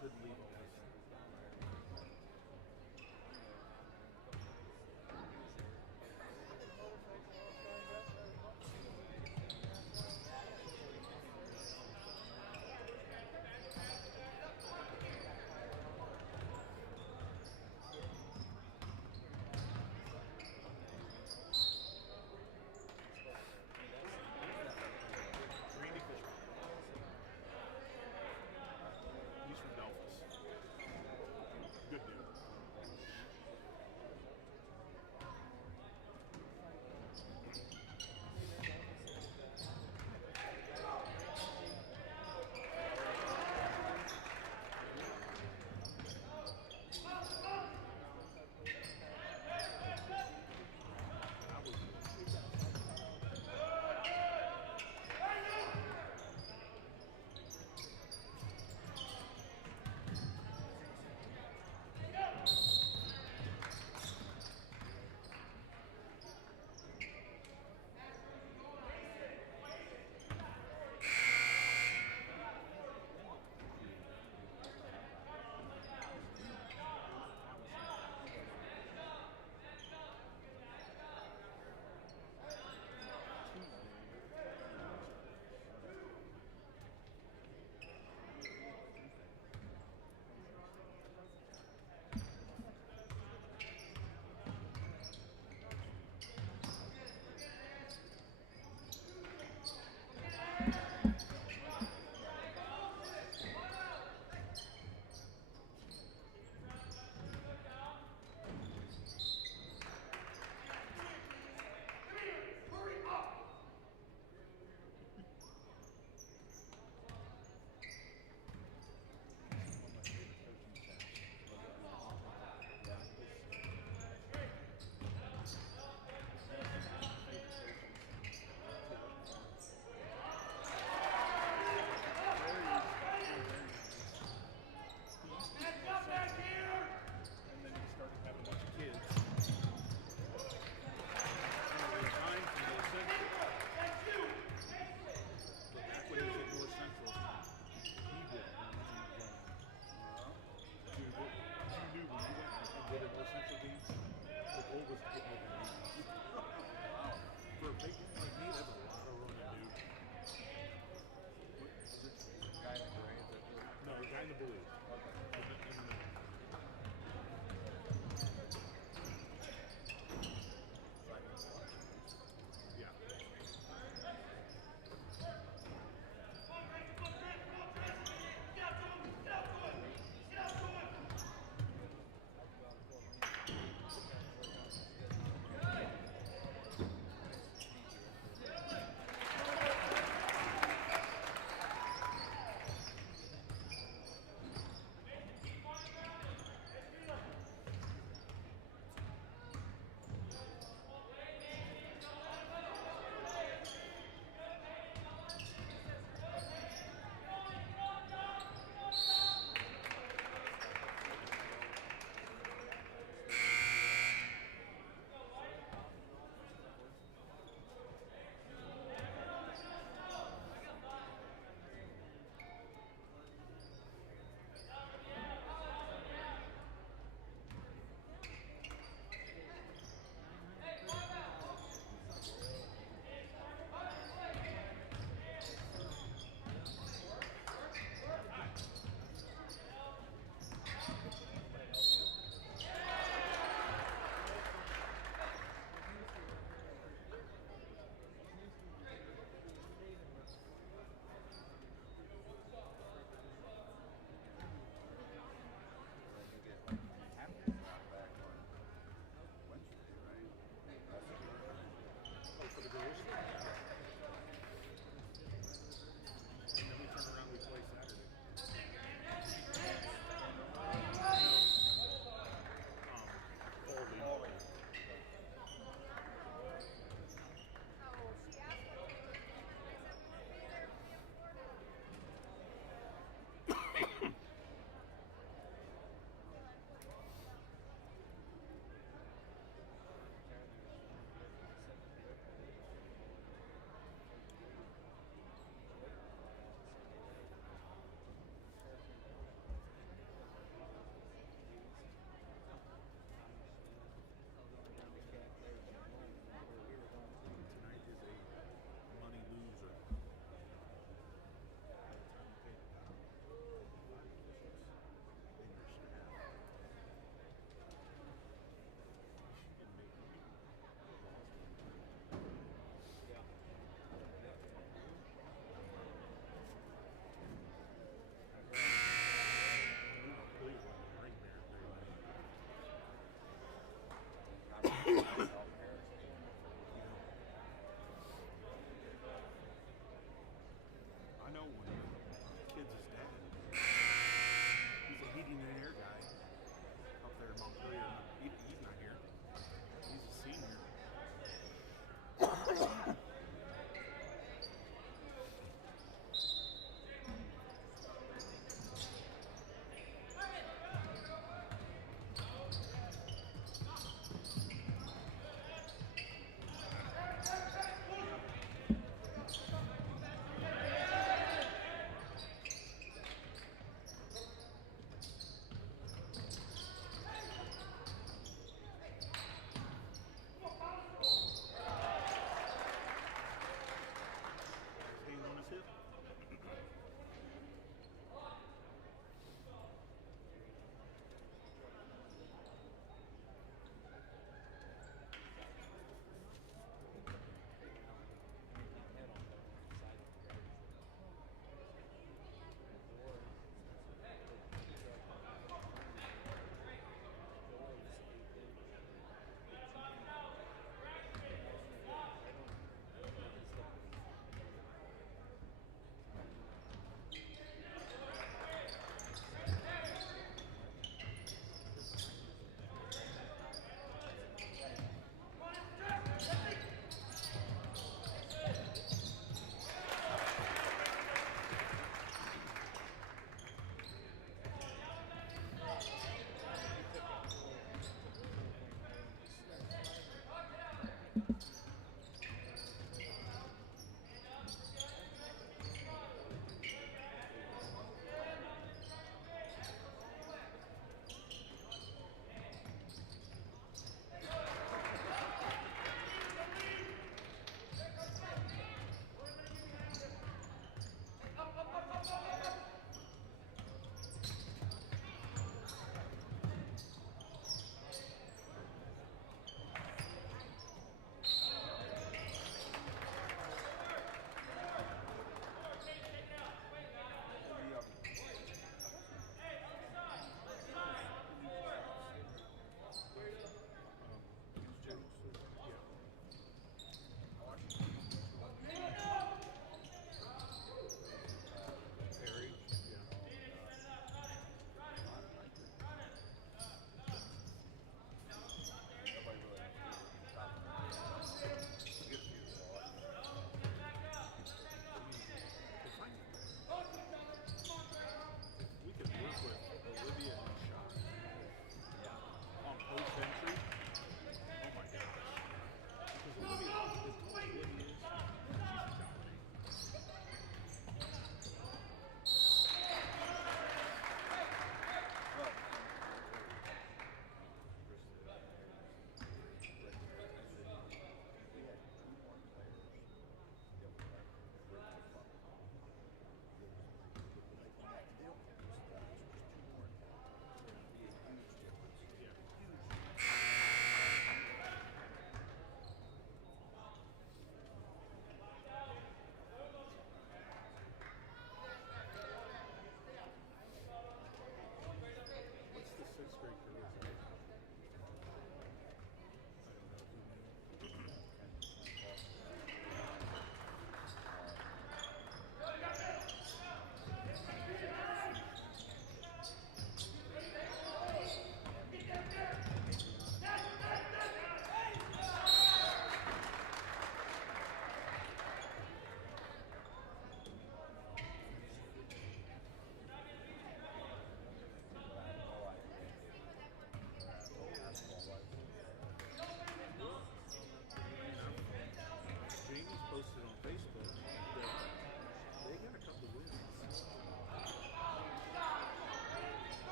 couldn't leave open. Randy Fishman. He's from Belfast.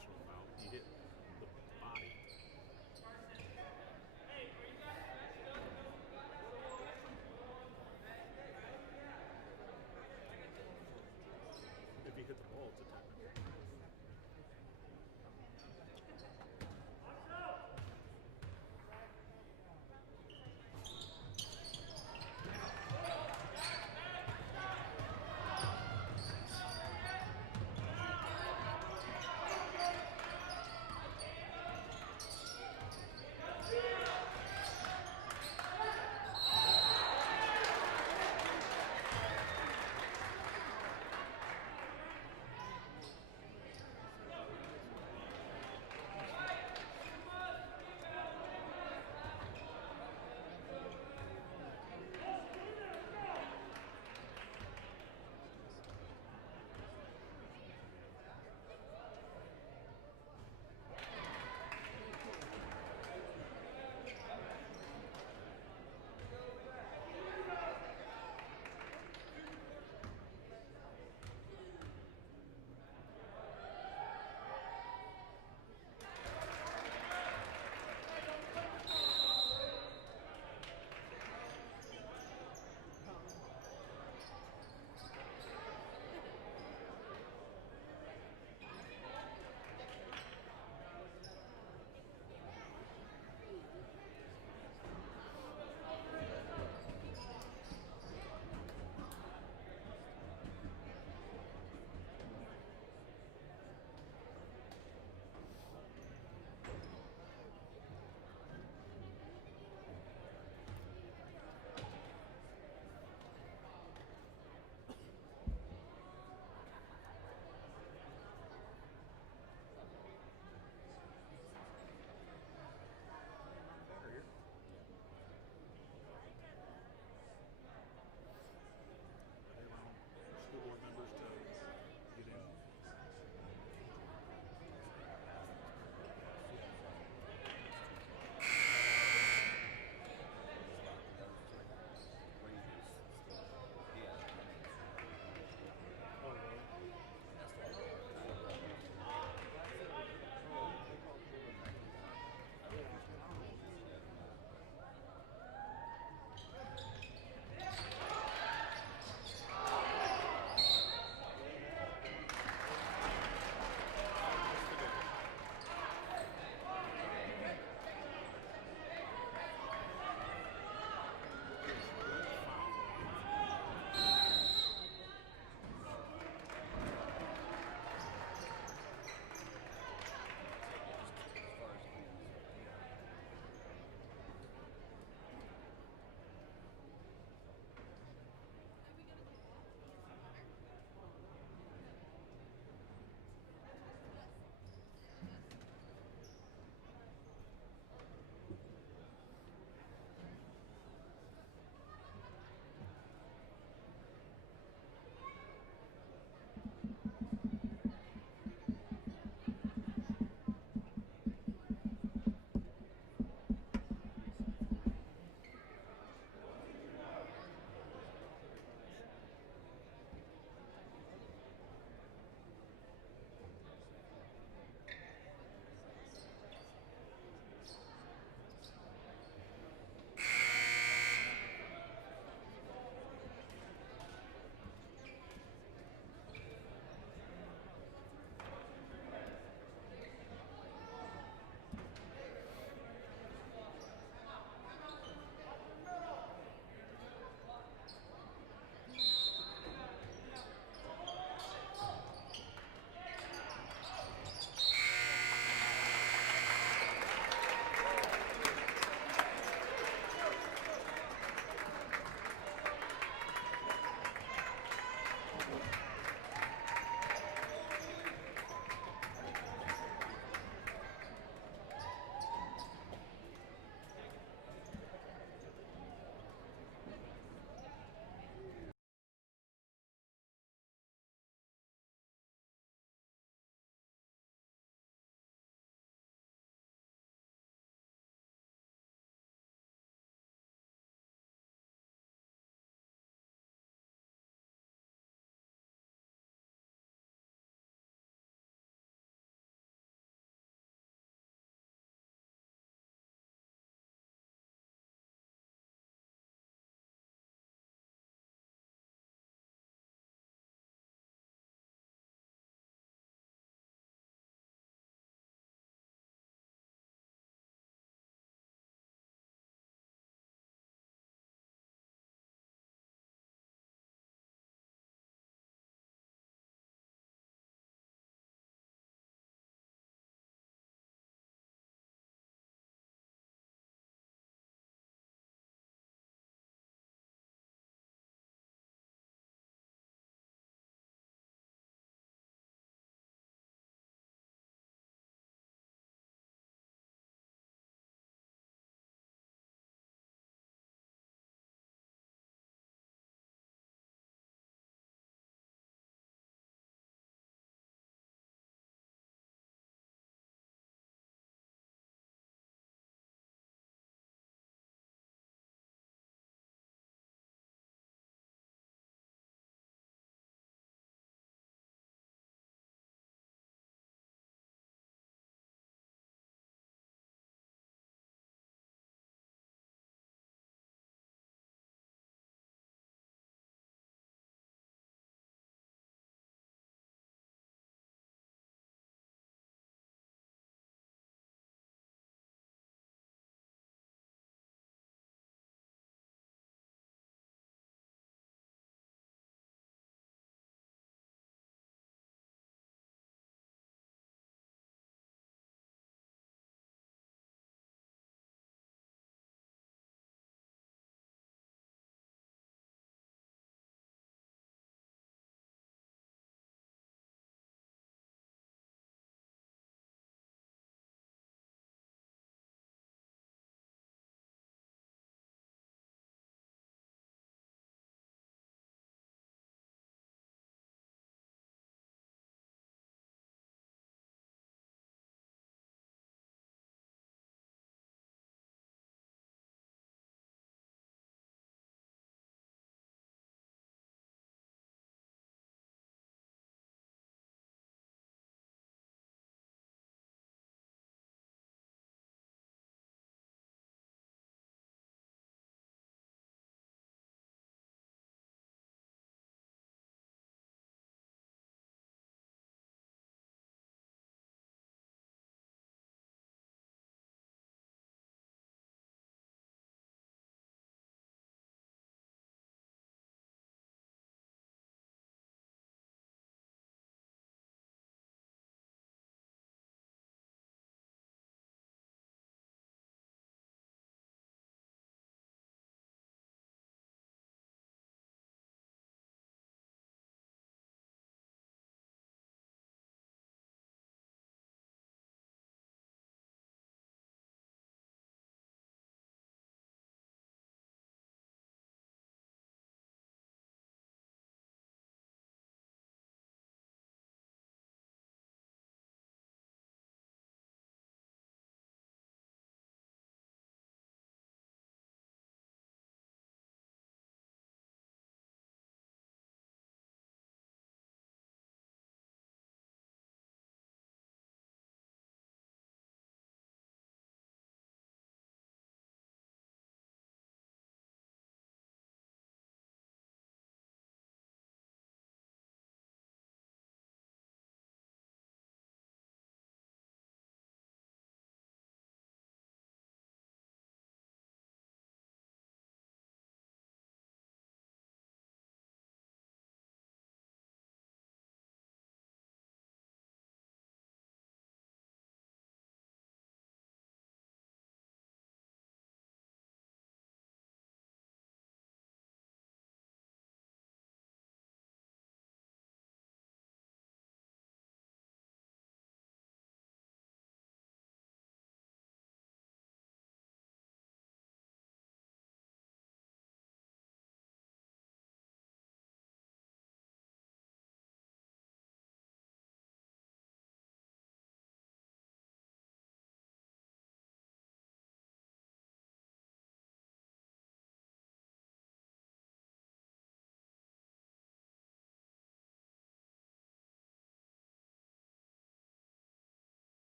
situational foul. He hit the body. If he hit the ball, it's a technical.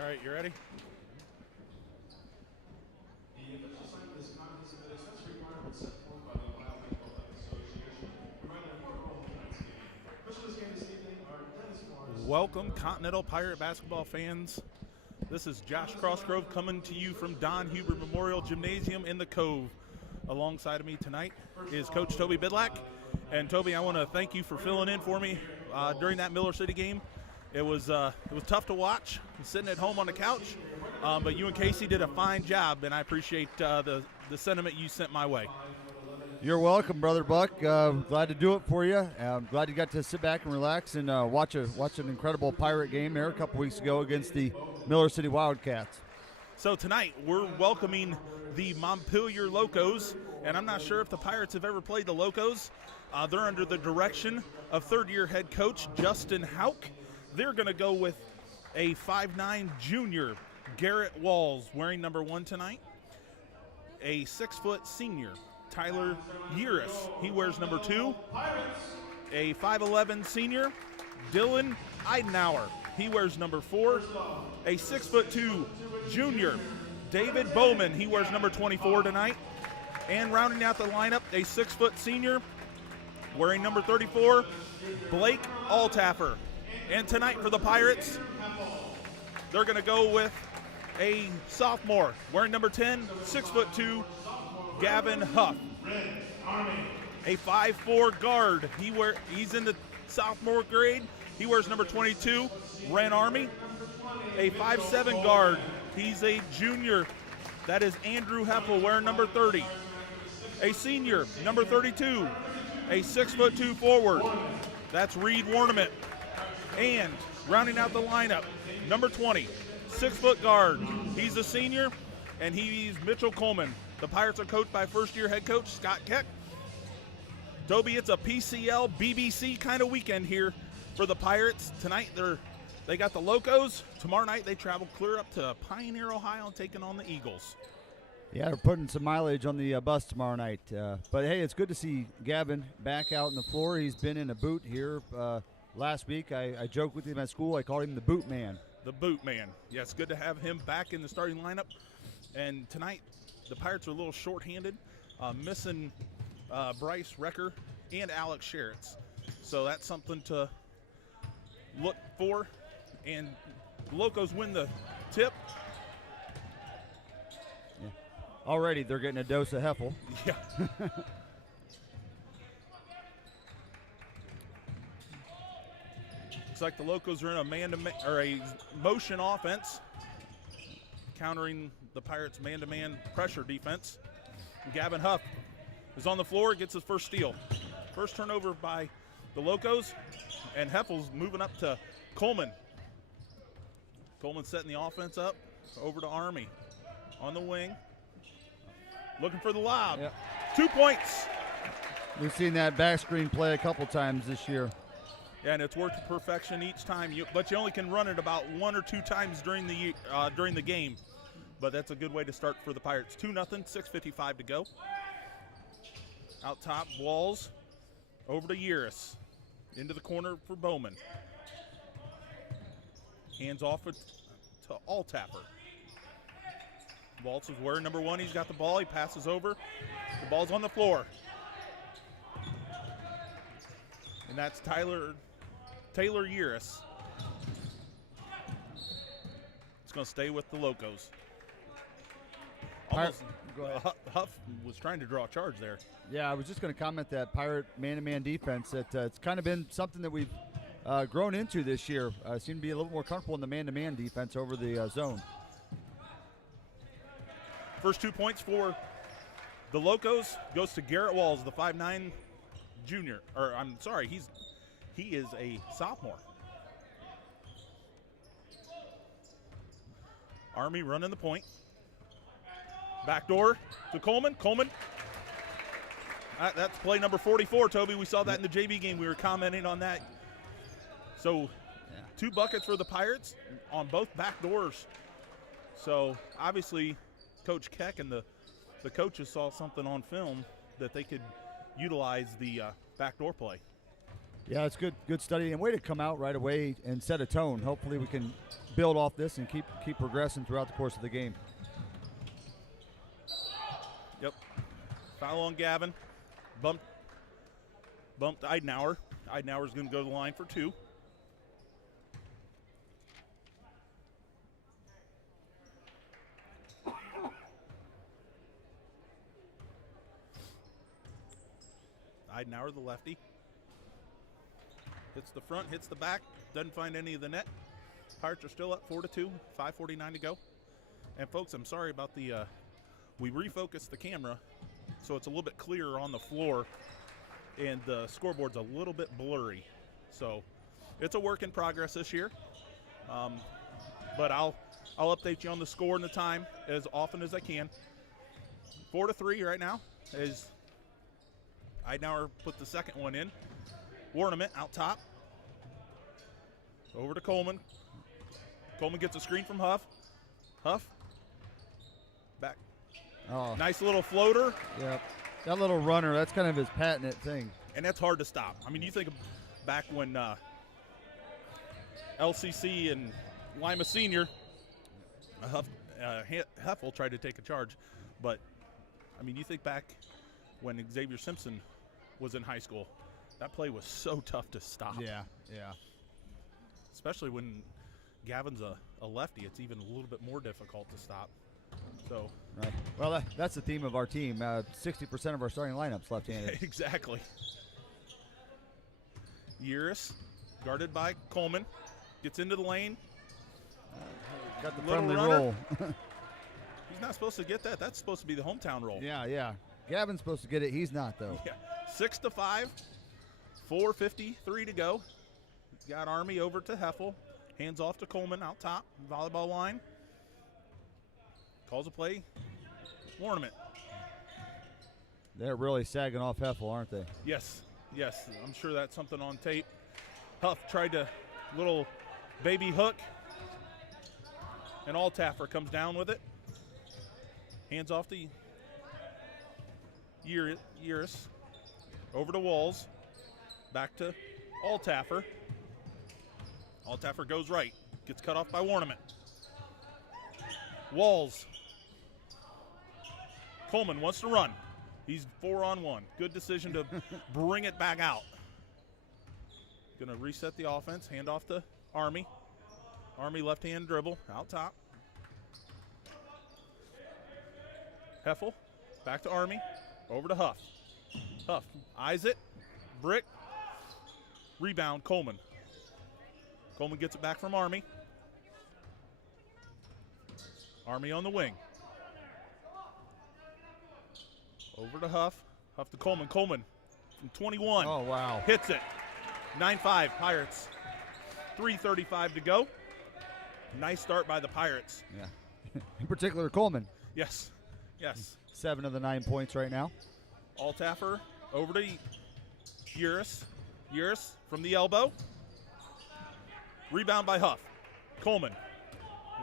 All right, you ready? Welcome, Continental Pirate basketball fans. This is Josh Crossgrove coming to you from Don Huber Memorial Gymnasium in the Cove. Alongside of me tonight is Coach Toby Bidlack. And Toby, I want to thank you for filling in for me during that Miller City game. It was tough to watch, sitting at home on the couch, but you and Casey did a fine job, and I appreciate the sentiment you sent my way. You're welcome, Brother Buck. Glad to do it for you. Glad you got to sit back and relax and watch an incredible Pirate game there a couple weeks ago against the Miller City Wildcats. So tonight we're welcoming the Montpelier Locos, and I'm not sure if the Pirates have ever played the Locos. They're under the direction of third-year head coach Justin Hauk. They're going to go with a 5'9" junior, Garrett Walls, wearing number 1 tonight. A 6-foot senior, Tyler Uris, he wears number 2. A 5'11" senior, Dylan Eidenauer, he wears number 4. A 6'2" junior, David Bowman, he wears number 24 tonight. And rounding out the lineup, a 6-foot senior, wearing number 34, Blake Altaffer. And tonight for the Pirates, they're going to go with a sophomore, wearing number 10, 6'2", Gavin Huff. A 5'4" guard, he's in the sophomore grade. He wears number 22, Ren Army. A 5'7" guard, he's a junior. That is Andrew Heffel, wearing number 30. A senior, number 32, a 6'2" forward. That's Reed Warnament. And rounding out the lineup, number 20, 6-foot guard. He's a senior, and he's Mitchell Coleman. The Pirates are coached by first-year head coach Scott Keck. Toby, it's a PCL, BBC kind of weekend here for the Pirates. Tonight they got the Locos. Tomorrow night they travel clear up to Pioneer, Ohio, and taking on the Eagles. Yeah, they're putting some mileage on the bus tomorrow night. But, hey, it's good to see Gavin back out on the floor. He's been in a boot here last week. I joked with him at school. I called him the boot man. The boot man. Yeah, it's good to have him back in the starting lineup. And tonight the Pirates are a little shorthanded, missing Bryce Recker and Alex Sheritz. So that's something to look for. And Locos win the tip. Yeah. Already they're getting a dose of Heffel. Yeah. Looks like the Locos are in a motion offense, countering the Pirates' man-to-man pressure defense. And Gavin Huff is on the floor, gets his first steal. First turnover by the Locos, and Heffel's moving up to Coleman. Coleman setting the offense up, over to Army. On the wing, looking for the lob. Yep. 2 points. We've seen that back screen play a couple times this year. Yeah, and it's worked to perfection each time. But you only can run it about 1 or 2 times during the game. But that's a good way to start for the Pirates. 2-0, 6:55 to go. Out top, Walls over to Uris. Into the corner for Bowman. Hands off to Altaffer. Waltz is wearing number 1. He's got the ball. He passes over. The ball's on the floor. And that's Taylor Uris. It's going to stay with the Locos. Almost, Huff was trying to draw a charge there. Yeah, I was just going to comment that Pirate man-to-man defense, that it's kind of been something that we've grown into this year. Seem to be a little more comfortable in the man-to-man defense over the zone. First 2 points for the Locos goes to Garrett Walls, the 5'9" junior. Or I'm sorry, he is a sophomore. Army running the point. Backdoor to Coleman. That's play number 44, Toby. We saw that in the JV game. We were commenting on that. So 2 buckets for the Pirates on both back doors. So obviously Coach Keck and the coaches saw something on film that they could utilize the backdoor play. Yeah, it's good study and way to come out right away and set a tone. Hopefully we can build off this and keep progressing throughout the course of the game. Yep. Foul on Gavin. Bumped Eidenauer. Eidenauer's going to go to the line for 2. Eidenauer, the lefty. Hits the front, hits the back, doesn't find any of the net. Pirates are still up 4-2, 5:49 to go. And folks, I'm sorry about the, we refocused the camera so it's a little bit clearer on the floor, and the scoreboard's a little bit blurry. So it's a work in progress this year. But I'll update you on the score and the time as often as I can. 4-3 right now as Eidenauer put the second one in. Warnament out top. Over to Coleman. Coleman gets a screen from Huff. Huff. Back. Oh. Nice little floater. Yep. That little runner, that's kind of his patented thing. And that's hard to stop. I mean, you think back when LCC and Lima Senior, Heffel tried to take a charge. But, I mean, you think back when Xavier Simpson was in high school, that play was so tough to stop. Yeah. Especially when Gavin's a lefty, it's even a little bit more difficult to stop. So, right. Well, that's the theme of our team. 60% of our starting lineup's left-handed. Exactly. Uris, guarded by Coleman, gets into the lane. Got the Little friendly runner. roll. He's not supposed to get that. That's supposed to be the hometown roll. Yeah. Gavin's supposed to get it. He's not, though. Yeah. 6-5, 4:53 to go. Got Army over to Heffel. Hands off to Coleman out top, volleyball line. Calls a play. Ornament. They're really sagging off Heffel, aren't they? Yes. I'm sure that's something on tape. Huff tried to little baby hook, and Altaffer comes down with it. Hands off to Uris. Over to Walls. Back to Altaffer. Altaffer goes right. Gets cut off by Warnament. Walls. Coleman wants to run. He's 4-on-1. Good decision to bring it back out. Going to reset the offense. Hand off to Army. Army left-hand dribble. Out top. Heffel. Back to Army. Over to Huff. Huff eyes it. Brick. Rebound, Coleman. Coleman gets it back from Army. Army on the wing. Over to Huff. Huff to Coleman. Coleman from 21. Oh, wow. Hits it. 9-5 Pirates. 3:35 to go. Nice start by the Pirates. Yeah. In particular, Coleman. Yes. 7 of the 9 points right now. Altaffer over to Uris. Uris from the elbow. Rebound by Huff. Coleman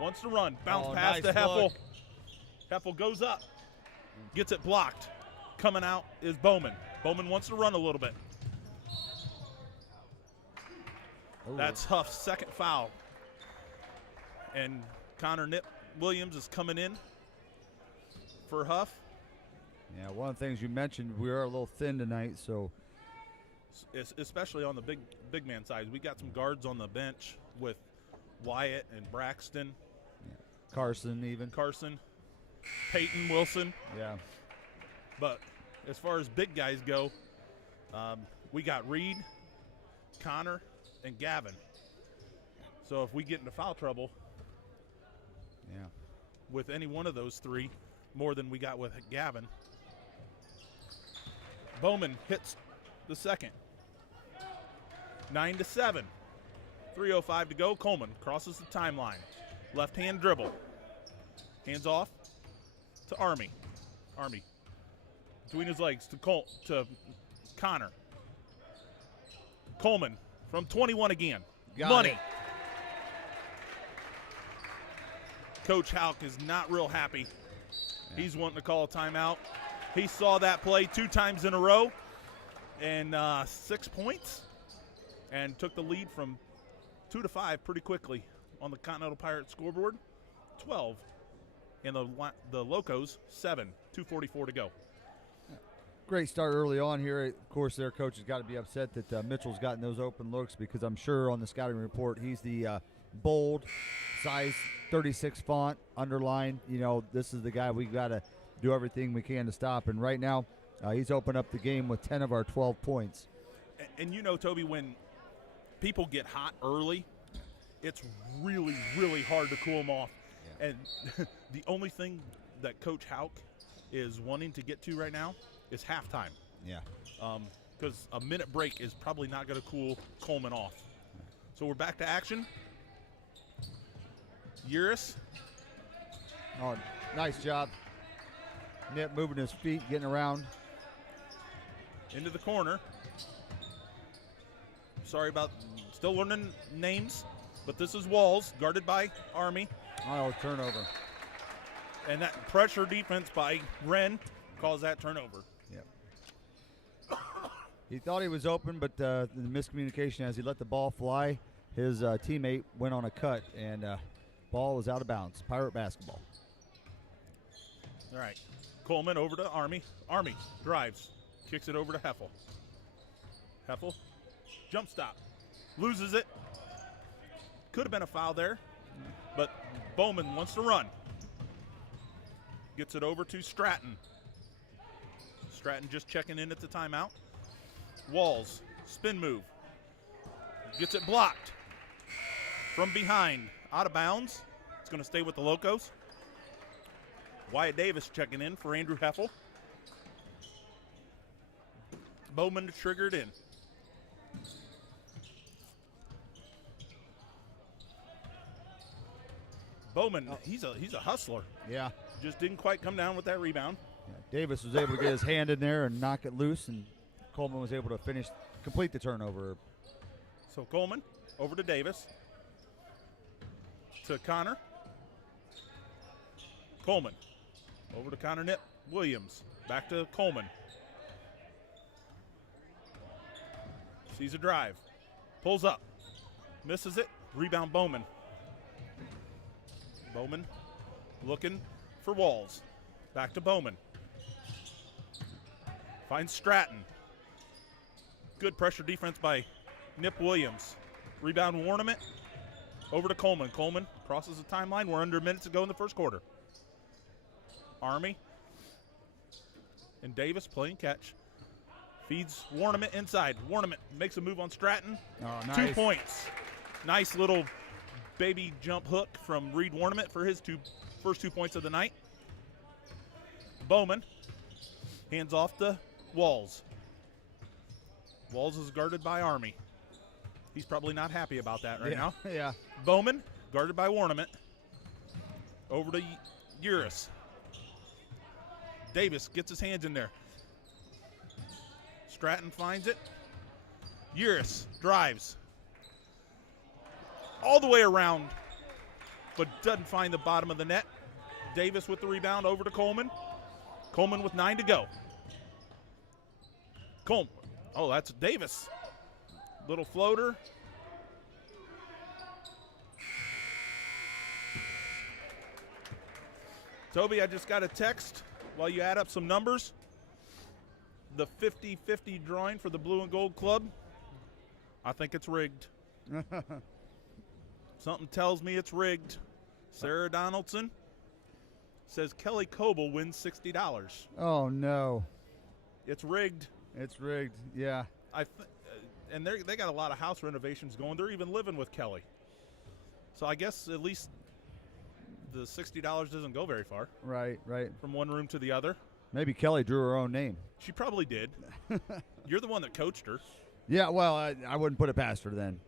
wants to run. Bounce pass nice to Heffel. look. Heffel goes up. Gets it blocked. Coming out is Bowman. Bowman wants to run a little bit. Ooh. That's Huff's second foul. And Connor Nip Williams is coming in for Huff. Yeah, one of the things you mentioned, we are a little thin tonight, so. Especially on the big man side. We got some guards on the bench with Wyatt and Braxton. Yeah. Carson even. Carson. Peyton Wilson. Yeah. But as far as big guys go, we got Reed, Connor, and Gavin. So if we get into foul trouble with any one of those three, more than we got with Gavin. Bowman hits the second. 9-7. 3:05 to go. Coleman crosses the timeline. Left-hand dribble. Hands off to Army. Army between his legs to Connor. Coleman from 21 again. Got Money. it. Coach Hauk is not real happy. Yeah. He's wanting to call a timeout. He saw that play 2 times in a row and 6 points and took the lead from 2 to 5 pretty quickly on the Continental Pirates scoreboard, 12. And the Locos, 7. 2:44 to go. Great start early on here. Of course, their coach has got to be upset that Mitchell's gotten those open looks, because I'm sure on the scouting report he's the bold, size 36 font, underlined. This is the guy we got to do everything we can to stop. And right now, he's opened up the game with 10 of our 12 points. And Toby, when people get hot early, it's really, really hard to cool them off. Yeah. And the only thing that Coach Hauk is wanting to get to right now is halftime. Yeah. Because a minute break is probably not going to cool Coleman off. So we're back to action. Uris. Oh, nice job. Nip moving his feet, getting around. Into the corner. Sorry about still learning names, but this is Walls, guarded by Army. Oh, turnover. And that pressure defense by Wren caused that turnover. Yep. He thought he was open, but the miscommunication as he let the ball fly, his teammate went on a cut, and ball was out of bounds. Pirate basketball. All right. Coleman over to Army. Army drives. Kicks it over to Heffel. Heffel. Jump stop. Loses it. Could have been a foul there, but Bowman wants to run. Gets it over to Stratton. Stratton just checking in at the timeout. Walls. Spin move. Gets it blocked. From behind. Out of bounds. It's going to stay with the Locos. Wyatt Davis checking in for Andrew Heffel. Bowman to trigger it in. Bowman, he's a hustler. Yeah. Just didn't quite come down with that rebound. Yeah, Davis was able to get his hand in there and knock it loose, and Coleman was able to complete the turnover. So Coleman over to Davis. To Connor. Coleman over to Connor Nip. Williams back to Coleman. Sees a drive. Pulls up. Misses it. Rebound Bowman. Bowman looking for Walls. Back to Bowman. Finds Stratton. Good pressure defense by Nip Williams. Rebound Warnament. Over to Coleman. Coleman crosses the timeline. We're under minutes to go in the first quarter. Army. And Davis playing catch. Feeds Warnament inside. Warnament makes a move on Stratton. Oh, nice. 2 points. Nice little baby jump hook from Reed Warnament for his first 2 points of the night. Bowman hands off to Walls. Walls is guarded by Army. He's probably not happy about that right now. Yeah. Bowman guarded by Warnament. Over to Uris. Davis gets his hands in there. Stratton finds it. Uris drives. All the way around, but doesn't find the bottom of the net. Davis with the rebound over to Coleman. Coleman with 9 to go. Coleman. Oh, that's Davis. Little floater. Toby, I just got a text while you add up some numbers. The 50-50 drawing for the Blue and Gold Club, I think it's rigged. Something tells me it's rigged. Sarah Donaldson says Kelly Coble wins $60. Oh, no. It's rigged. It's rigged, yeah. And they got a lot of house renovations going. They're even living with Kelly. So I guess at least the $60 doesn't go very far. Right. From one room to the other. Maybe Kelly drew her own name. She probably did. You're the one that coached her. Yeah, well, I wouldn't put it past her then.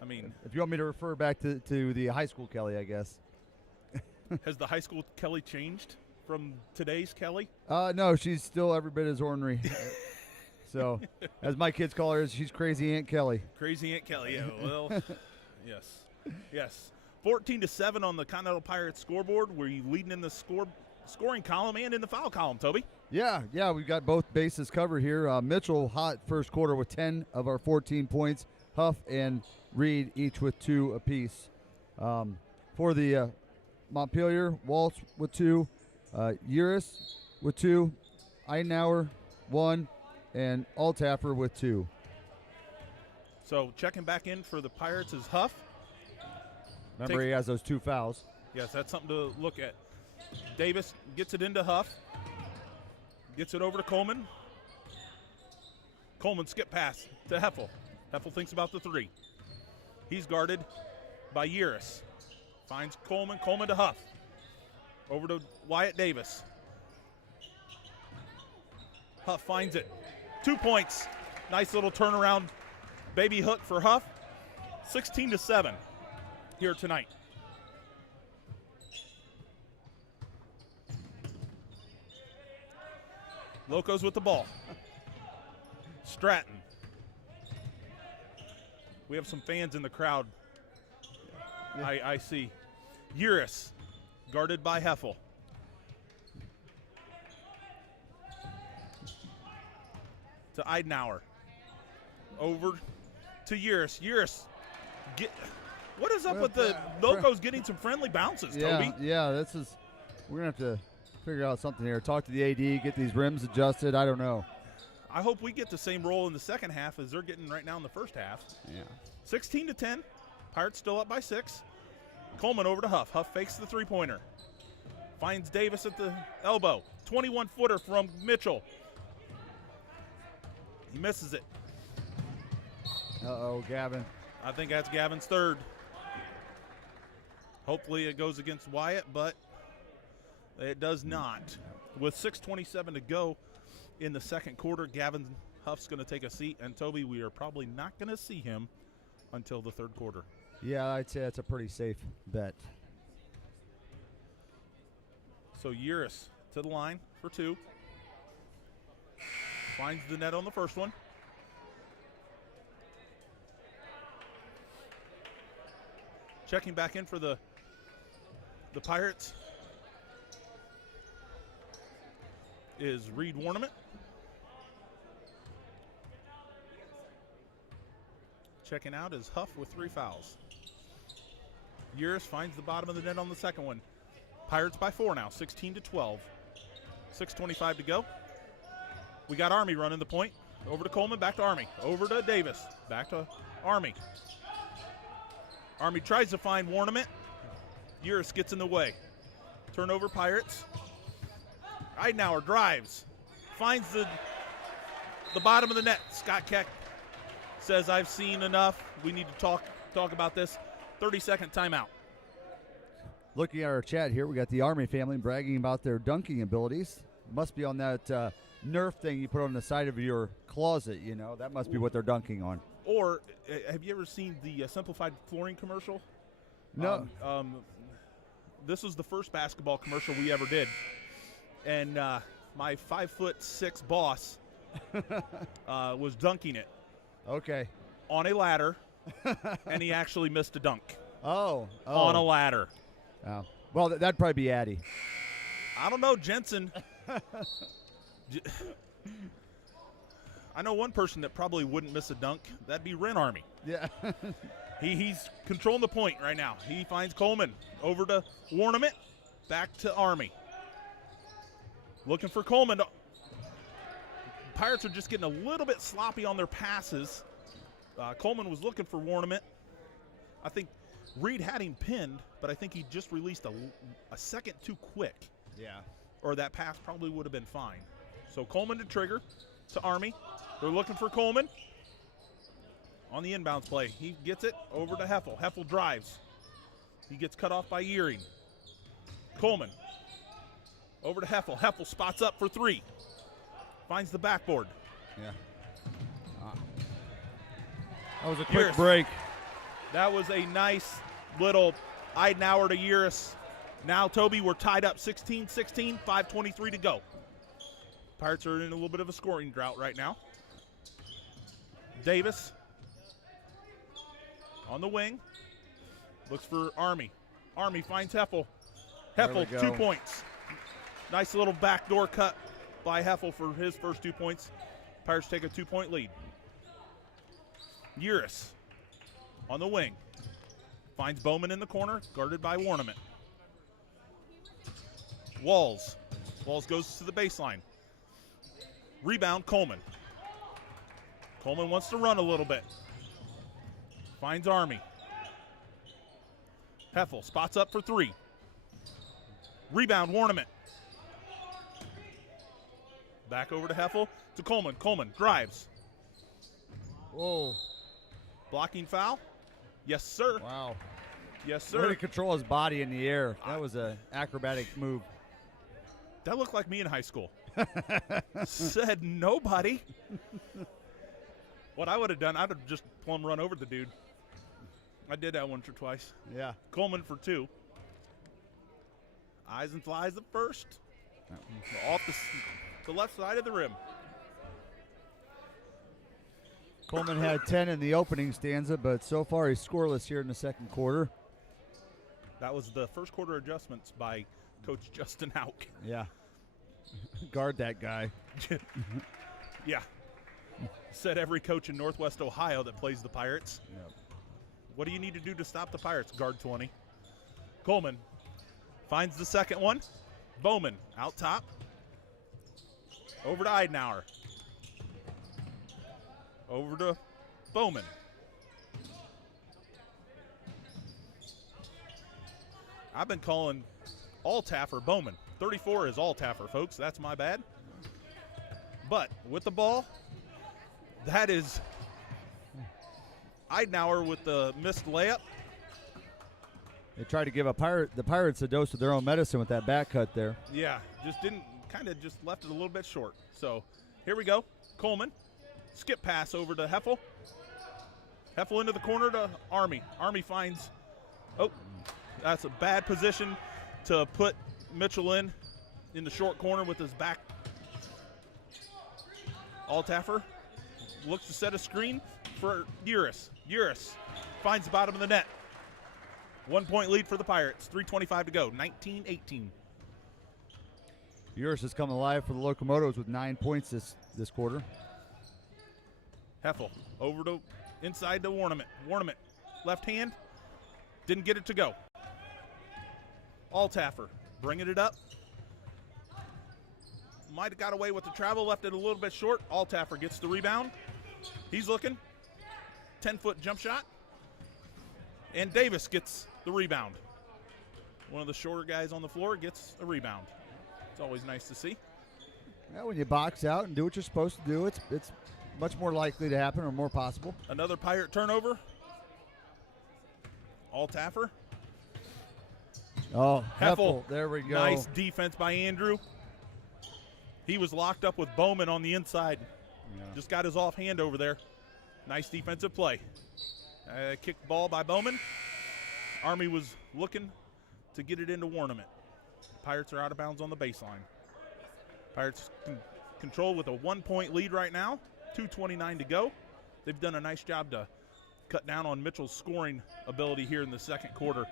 I mean, if you want me to refer back to the high school Kelly, I guess. Has the high school Kelly changed from today's Kelly? No, she's still every bit as ornery. So, as my kids call her, she's Crazy Aunt Kelly. Crazy Aunt Kelly, yeah. Well, yes. 14-7 on the Continental Pirates scoreboard. We're leading in the scoring column and in the foul column, Toby. Yeah, we've got both bases covered here. Mitchell hot first quarter with 10 of our 14 points. Huff and Reed each with 2 apiece. For the Montpelier, Waltz with 2, Uris with 2, Eidenauer 1, and Altaffer with 2. So checking back in for the Pirates is Huff. Remember, he has those 2 fouls. Yes, that's something to look at. Davis gets it into Huff. Gets it over to Coleman. Coleman skip pass to Heffel. Heffel thinks about the 3. He's guarded by Uris. Finds Coleman. Coleman to Huff. Over to Wyatt Davis. Huff finds it. 2 points. Nice little turnaround baby hook for Huff. 16-7 here tonight. Locos with the ball. Stratton. We have some fans in the crowd. Yeah. I see. Uris, guarded by Heffel. To Eidenauer. Over to Uris. Uris, what is up with the Locos getting some friendly bounces, Toby? Yeah, we're going to have to figure out something here. Talk to the AD, get these rims adjusted. I don't know. I hope we get the same role in the second half as they're getting right now in the first half. Yeah. 16-10. Pirates still up by 6. Coleman over to Huff. Huff fakes the 3-pointer. Finds Davis at the elbow. 21-footer from Mitchell. He misses it. Uh-oh, Gavin. I think that's Gavin's 3rd. Hopefully it goes against Wyatt, but it does not. With 6:27 to go in the second quarter, Gavin Huff's going to take a seat, and Toby, we are probably not going to see him until the third quarter. Yeah, I'd say that's a pretty safe bet. So Uris to the line for 2. Finds the net on the first one. Checking back in for the Pirates is Reed Warnament. Checking out is Huff with 3 fouls. Uris finds the bottom of the net on the second one. Pirates by 4 now, 16-12. 6:25 to go. We got Army running the point. Over to Coleman, back to Army. Over to Davis, back to Army. Army tries to find Warnament. Uris gets in the way. Turnover Pirates. Eidenauer drives. Finds the bottom of the net. Scott Keck says, I've seen enough. We need to talk about this. 30-second timeout. Looking at our chat here, we got the Army family bragging about their dunking abilities. Must be on that Nerf thing you put on the side of your closet, you know. That must be what they're dunking on. Or have you ever seen the Simplified Flooring commercial? No. This was the first basketball commercial we ever did. And my 5'6" boss was dunking it. Okay. On a ladder, and he actually missed a dunk. Oh. On a ladder. Oh. Well, that'd probably be Addy. I don't know, Jensen. I know one person that probably wouldn't miss a dunk. That'd be Ren Army. Yeah. He's controlling the point right now. He finds Coleman. Over to Warnament. Back to Army. Looking for Coleman. Pirates are just getting a little bit sloppy on their passes. Coleman was looking for Warnament. I think Reed had him pinned, but I think he just released a second too quick. Yeah. Or that pass probably would have been fine. So Coleman to trigger to Army. They're looking for Coleman on the inbounds play. He gets it over to Heffel. Heffel drives. He gets cut off by Earing. Coleman over to Heffel. Heffel spots up for 3. Finds the backboard. Yeah. That was a quick break. That was a nice little Eidenauer to Uris. Now, Toby, we're tied up 16-16, 5:23 to go. Pirates are in a little bit of a scoring drought right now. Davis on the wing. Looks for Army. Army finds Heffel. Heffel, 2 points. Nice little backdoor cut by Heffel for his first 2 points. Pirates take a 2-point lead. Uris on the wing. Finds Bowman in the corner, guarded by Warnament. Walls. Walls goes to the baseline. Rebound, Coleman. Coleman wants to run a little bit. Finds Army. Heffel spots up for 3. Rebound, Warnament. Back over to Heffel to Coleman. Coleman drives. Whoa. Blocking foul. Yes, sir. Wow. Yes, Way sir. to control his body in the air. That was an acrobatic move. That looked like me in high school. Said nobody. What I would have done, I'd have just plumb run over the dude. I did that once or twice. Yeah. Coleman for 2. Eyes and flies the first. Off the left side of the rim. Coleman had 10 in the opening stanza, but so far he's scoreless here in the second quarter. That was the first quarter adjustments by Coach Justin Hauk. Yeah. Guard that guy. Yeah. Said every coach in Northwest Ohio that plays the Pirates. Yep. What do you need to do to stop the Pirates? Guard 20. Coleman finds the second one. Bowman out top. Over to Eidenauer. Over to Bowman. I've been calling Altaffer Bowman. 34 is Altaffer, folks. That's my bad. But with the ball, that is Eidenauer with the missed layup. They tried to give the Pirates a dose of their own medicine with that back cut there. Yeah, just left it a little bit short. So here we go. Coleman, skip pass over to Heffel. Heffel into the corner to Army. Army finds, that's a bad position to put Mitchell in the short corner with his back. Altaffer looks to set a screen for Uris. Uris finds the bottom of the net. 1 point lead for the Pirates. 3:25 to go. 19-18. Uris has come alive for the Locomotives with 9 points this quarter. Heffel over to inside to Warnament. Warnament left hand. Didn't get it to go. Altaffer bringing it up. Might have got away with the travel, left it a little bit short. Altaffer gets the rebound. He's looking. 10-foot jump shot. And Davis gets the rebound. One of the shorter guys on the floor gets a rebound. It's always nice to see. Well, when you box out and do what you're supposed to do, it's much more likely to happen or more possible. Another Pirate turnover. Altaffer. Oh, Heffel. There we go. Nice defense by Andrew. He was locked up with Bowman on the inside. Yeah. Just got his offhand over there. Nice defensive play. Kicked ball by Bowman. Army was looking to get it into Warnament. Pirates are out of bounds on the baseline. Pirates control with a 1 point lead right now. 2:29 to go. They've done a nice job to cut down on Mitchell's scoring ability here in the second quarter.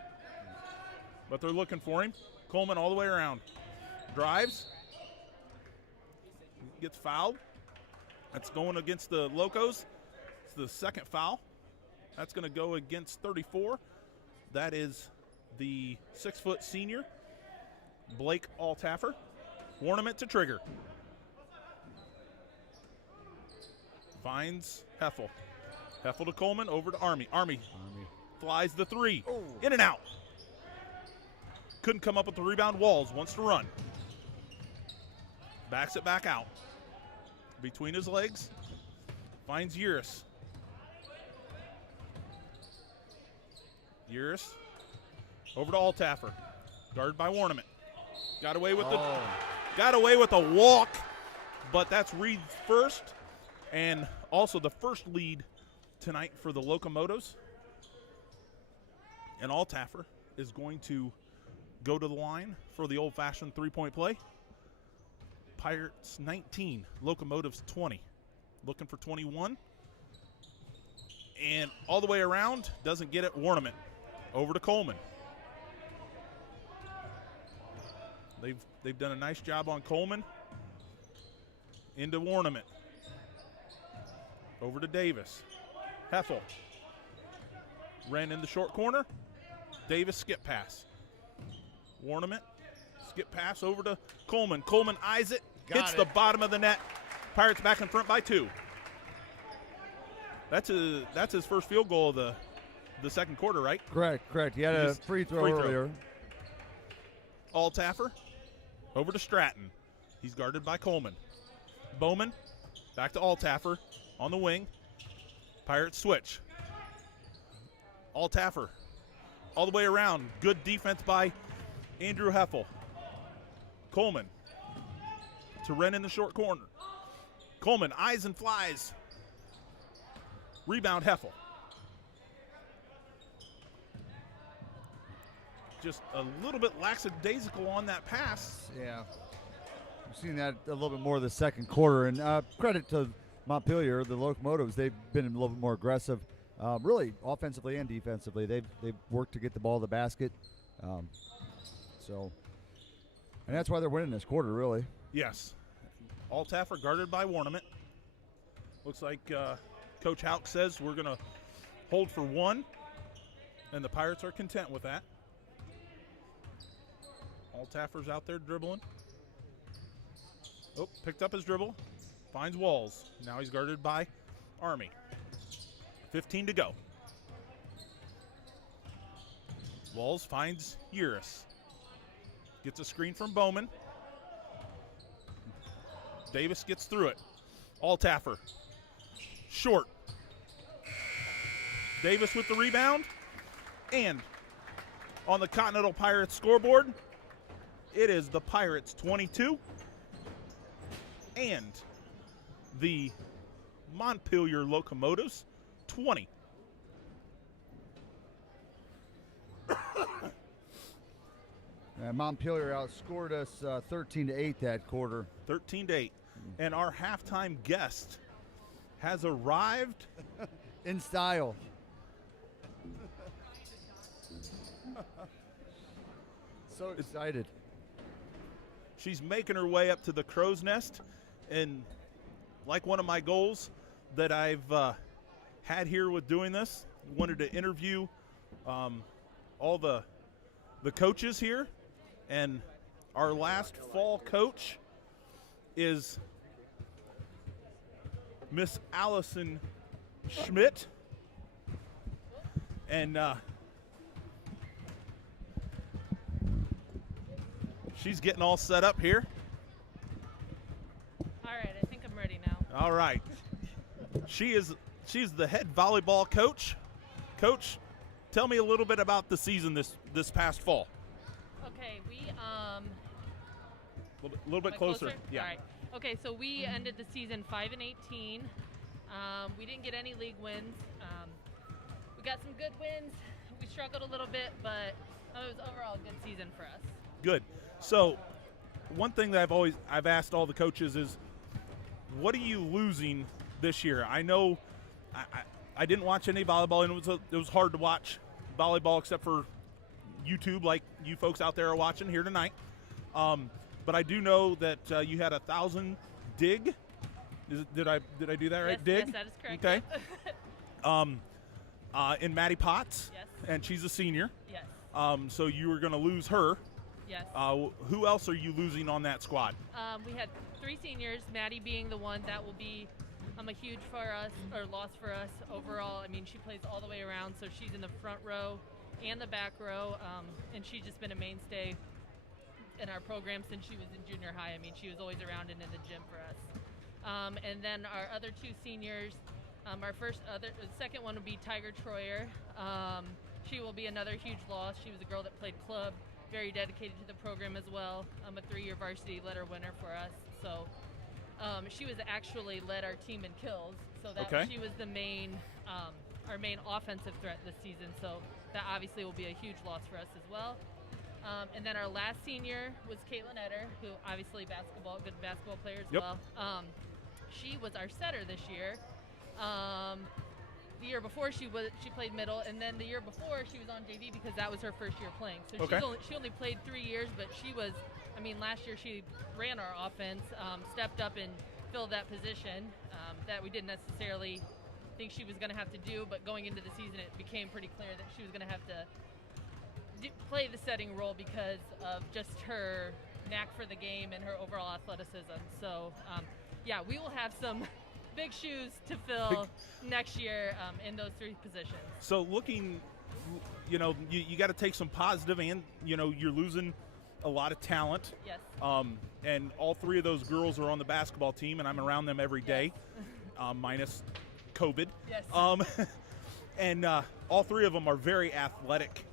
But they're looking for him. Coleman all the way around. Drives. Gets fouled. That's going against the Locos. It's the second foul. That's going to go against 34. That is the 6-foot senior, Blake Altaffer. Warnament to trigger. Finds Heffel. Heffel to Coleman, over to Army. Army flies the 3. Oh. In and out. Couldn't come up with the rebound. Walls wants to run. Backs it back out. Between his legs. Finds Uris. Uris over to Altaffer. Guarded by Warnament. Got away with a walk, but that's Reed's first, and also the first lead tonight for the Locomotives. And Altaffer is going to go to the line for the old-fashioned three-point play. Pirates 19, Locomotives 20. Looking for 21. And all the way around, doesn't get it. Warnament over to Coleman. They've done a nice job on Coleman. Into Warnament. Over to Davis. Heffel ran in the short corner. Davis skip pass. Warnament, skip pass over to Coleman. Coleman eyes it, hits the bottom of the net. Pirates back in front by 2. That's his first field goal of the second quarter, right? Correct. He had a free throw earlier. Altaffer over to Stratton. He's guarded by Coleman. Bowman back to Altaffer on the wing. Pirates switch. Altaffer all the way around. Good defense by Andrew Heffel. Coleman to Wren in the short corner. Coleman eyes and flies. Rebound Heffel. Just a little bit lackadaisical on that pass. Yeah. We've seen that a little bit more the second quarter. And credit to Montpelier, the Locomotives. They've been a little bit more aggressive, really offensively and defensively. They've worked to get the ball to the basket. And that's why they're winning this quarter, really. Yes. Altaffer guarded by Warnament. Looks like Coach Hauk says we're going to hold for 1, and the Pirates are content with that. Altaffer's out there dribbling. Oh, picked up his dribble. Finds Walls. Now he's guarded by Army. 15 to go. Walls finds Uris. Gets a screen from Bowman. Davis gets through it. Altaffer. Short. Davis with the rebound. And on the Continental Pirates scoreboard, it is the Pirates 22 and the Montpelier Locomotives 20. Montpelier outscored us 13-8 that quarter. 13-8. And our halftime guest has arrived in style. So excited. She's making her way up to the crow's nest, and like one of my goals that I've had here with doing this, wanted to interview all the coaches here, and our last fall coach is Miss Allison Schmidt, and she's getting all set up here. All right, I think I'm ready now. All right. She's the head volleyball coach. Coach, tell me a little bit about the season this past fall. Okay, we A little bit closer. Yeah. All right. Okay, so we ended the season 5-18. We didn't get any league wins. We got some good wins. We struggled a little bit, but it was overall a good season for us. Good. So, one thing that I've asked all the coaches is, what are you losing this year? I know I didn't watch any volleyball, and it was hard to watch volleyball except for YouTube, like you folks out there are watching here tonight. But I do know that you had 1,000 dig. Did I do that right? Yes, Dig. yes, that is correct. Okay. In Maddie Potts. Yes. And she's a senior. Yes. So you were going to lose her. Yes. Who else are you losing on that squad? We had 3 seniors, Maddie being the one that will be a huge for us, or loss for us overall. I mean, she plays all the way around, so she's in the front row and the back row, and she's just been a mainstay in our program since she was in junior high. I mean, she was always around and in the gym for us. And then our other 2 seniors, the second one would be Tiger Troyer. She will be another huge loss. She was a girl that played club, very dedicated to the program as well. A 3-year varsity letter winner for us. So she was actually led our team in kills. So she was the main, our main offensive threat this season. So that obviously will be a huge loss for us as well. And then our last senior was Caitlin Etter, who obviously good basketball player as well. She was our setter this year. The year before she played middle, and then the year before she was on JV because that was her first year playing. So she only played 3 years, but she was, last year she ran our offense, stepped up and filled that position that we didn't necessarily think she was going to have to do, but going into the season it became pretty clear that she was going to have to play the setting role because of just her knack for the game and her overall athleticism. So, yeah, we will have some big shoes to fill next year in those 3 positions. So looking, you got to take some positive, and you're losing a lot of talent. Yes. And all 3 of those girls are on the basketball team, and I'm around them every day, minus COVID. Yes. And all 3 of them are very athletic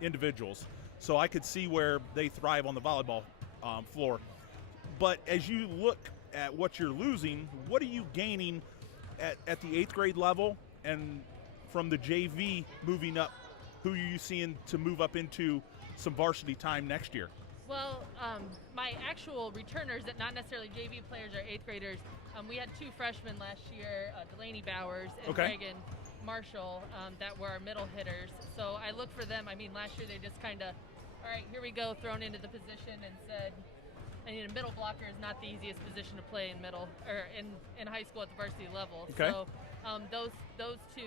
individuals. So I could see where they thrive on the volleyball floor. But as you look at what you're losing, what are you gaining at the 8th grade level, and from the JV moving up, who are you seeing to move up into some varsity time next year? Well, my actual returners, that not necessarily JV players or 8th graders, we had 2 freshmen last year, Delaney Bowers and Reagan Marshall, that were our middle hitters. So I look for them. I mean, last year they just kind of, all right, here we go, thrown into the position and said, a middle blocker is not the easiest position to play in middle or in high school at the varsity level. Okay. So those 2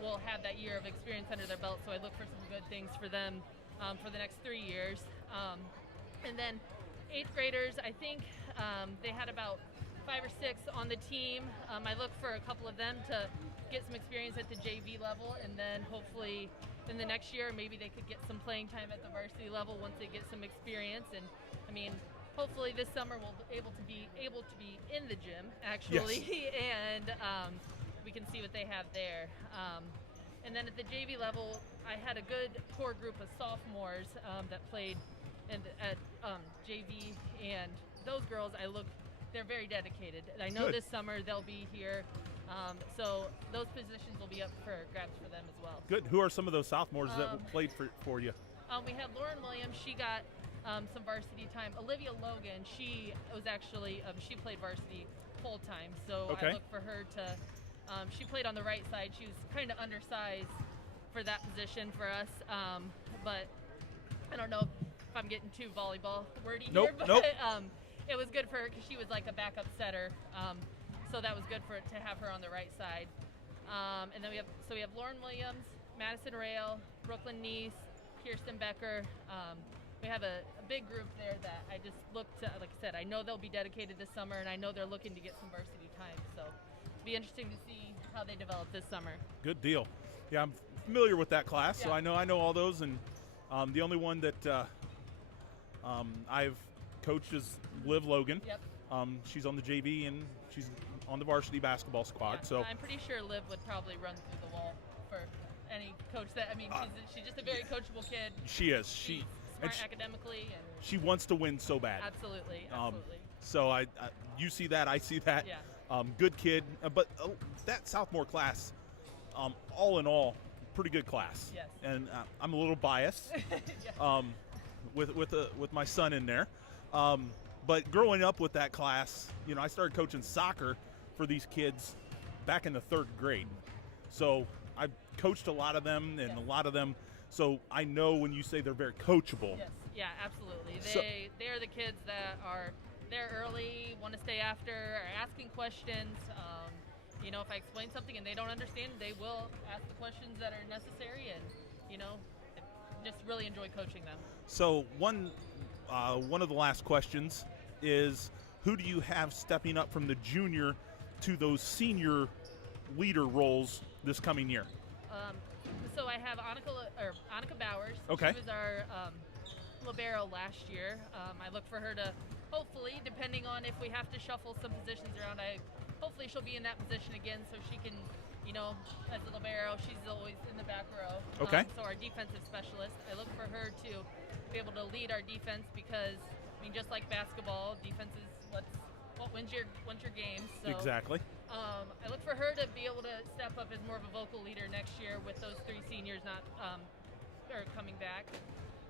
will have that year of experience under their belt. So I look for some good things for them for the next 3 years. And then 8th graders, I think they had about 5 or 6 on the team. I look for a couple of them to get some experience at the JV level, and then hopefully in the next year maybe they could get some playing time at the varsity level once they get some experience. And I mean, hopefully this summer we'll be able to be in the gym actually. Yes. And we can see what they have there. And then at the JV level, I had a good core group of sophomores that played at JV, and those girls, they're very dedicated. I know Good. This summer they'll be here, so those positions will be up for grabs for them as well. Good. Who are some of those sophomores that played for you? We had Lauren Williams. She got some varsity time. Olivia Logan, she was actually she played varsity full time, so I look for her to. She played on the right side. She was kind of undersized for that position for us, but I don't know if I'm getting too volleyball wordy here, but it was good for her because she was like a backup setter, so that was good for it to have her on the right side. And then we have Lauren Williams, Madison Rail, Brooklyn Neese, Kirsten Becker. We have a big group there that I just look to. Like I said, I know they'll be dedicated this summer, and I know they're looking to get some varsity time. So it'll be interesting to see how they develop this summer. Good deal. Yeah, I'm familiar with that class, so Yeah. I know all those, and the only one that I've coached is Liv Logan. Yep. She's on the JV and she's on the varsity basketball squad. Yeah, So I'm pretty sure Liv would probably run through the wall for any coach that. I mean, she's just a very coachable kid. she is. She's smart academically, and She wants to win so bad. absolutely. So I you see that, I see that. Yeah. Good kid, but that sophomore class, all in all, pretty good class. Yes. And I'm a little biased Yeah. with my son in there. But growing up with that class, I started coaching soccer for these kids back in the 3rd grade. So I coached a lot of them, and Yeah. a lot of them. So I know when you say they're very coachable. Yes. Yeah, absolutely. So- They're the kids that are there early, want to stay after, are asking questions. If I explain something and they don't understand, they will ask the questions that are necessary, and just really enjoy coaching them. So one of the last questions is, who do you have stepping up from the junior to those senior leader roles this coming year? So I have Annika Bowers. Okay. She was our libero last year. I look for her to hopefully, depending on if we have to shuffle some positions around, hopefully she'll be in that position again so she can, as a libero, she's always in the back row. Okay. So our defensive specialist, I look for her to be able to lead our defense because, just like basketball, defense is what wins your games. So, Exactly. I look for her to be able to step up as more of a vocal leader next year with those 3 seniors coming back.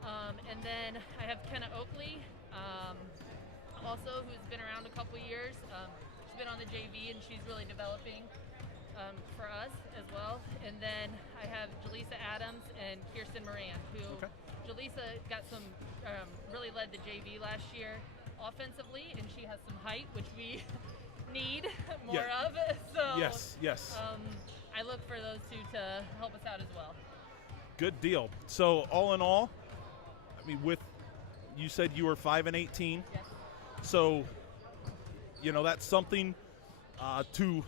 And then I have Kenna Oakley, also who's been around a couple years. She's been on the JV and she's really developing for us as well. And then I have Jaleesa Adams and Kirsten Moran, who Jaleesa got really led the JV last year offensively, and she has some height, which we need more of. So Yes. I look for those 2 to help us out as well. Good deal. So all in all, you said you were 5-18. Yes. So, that's something to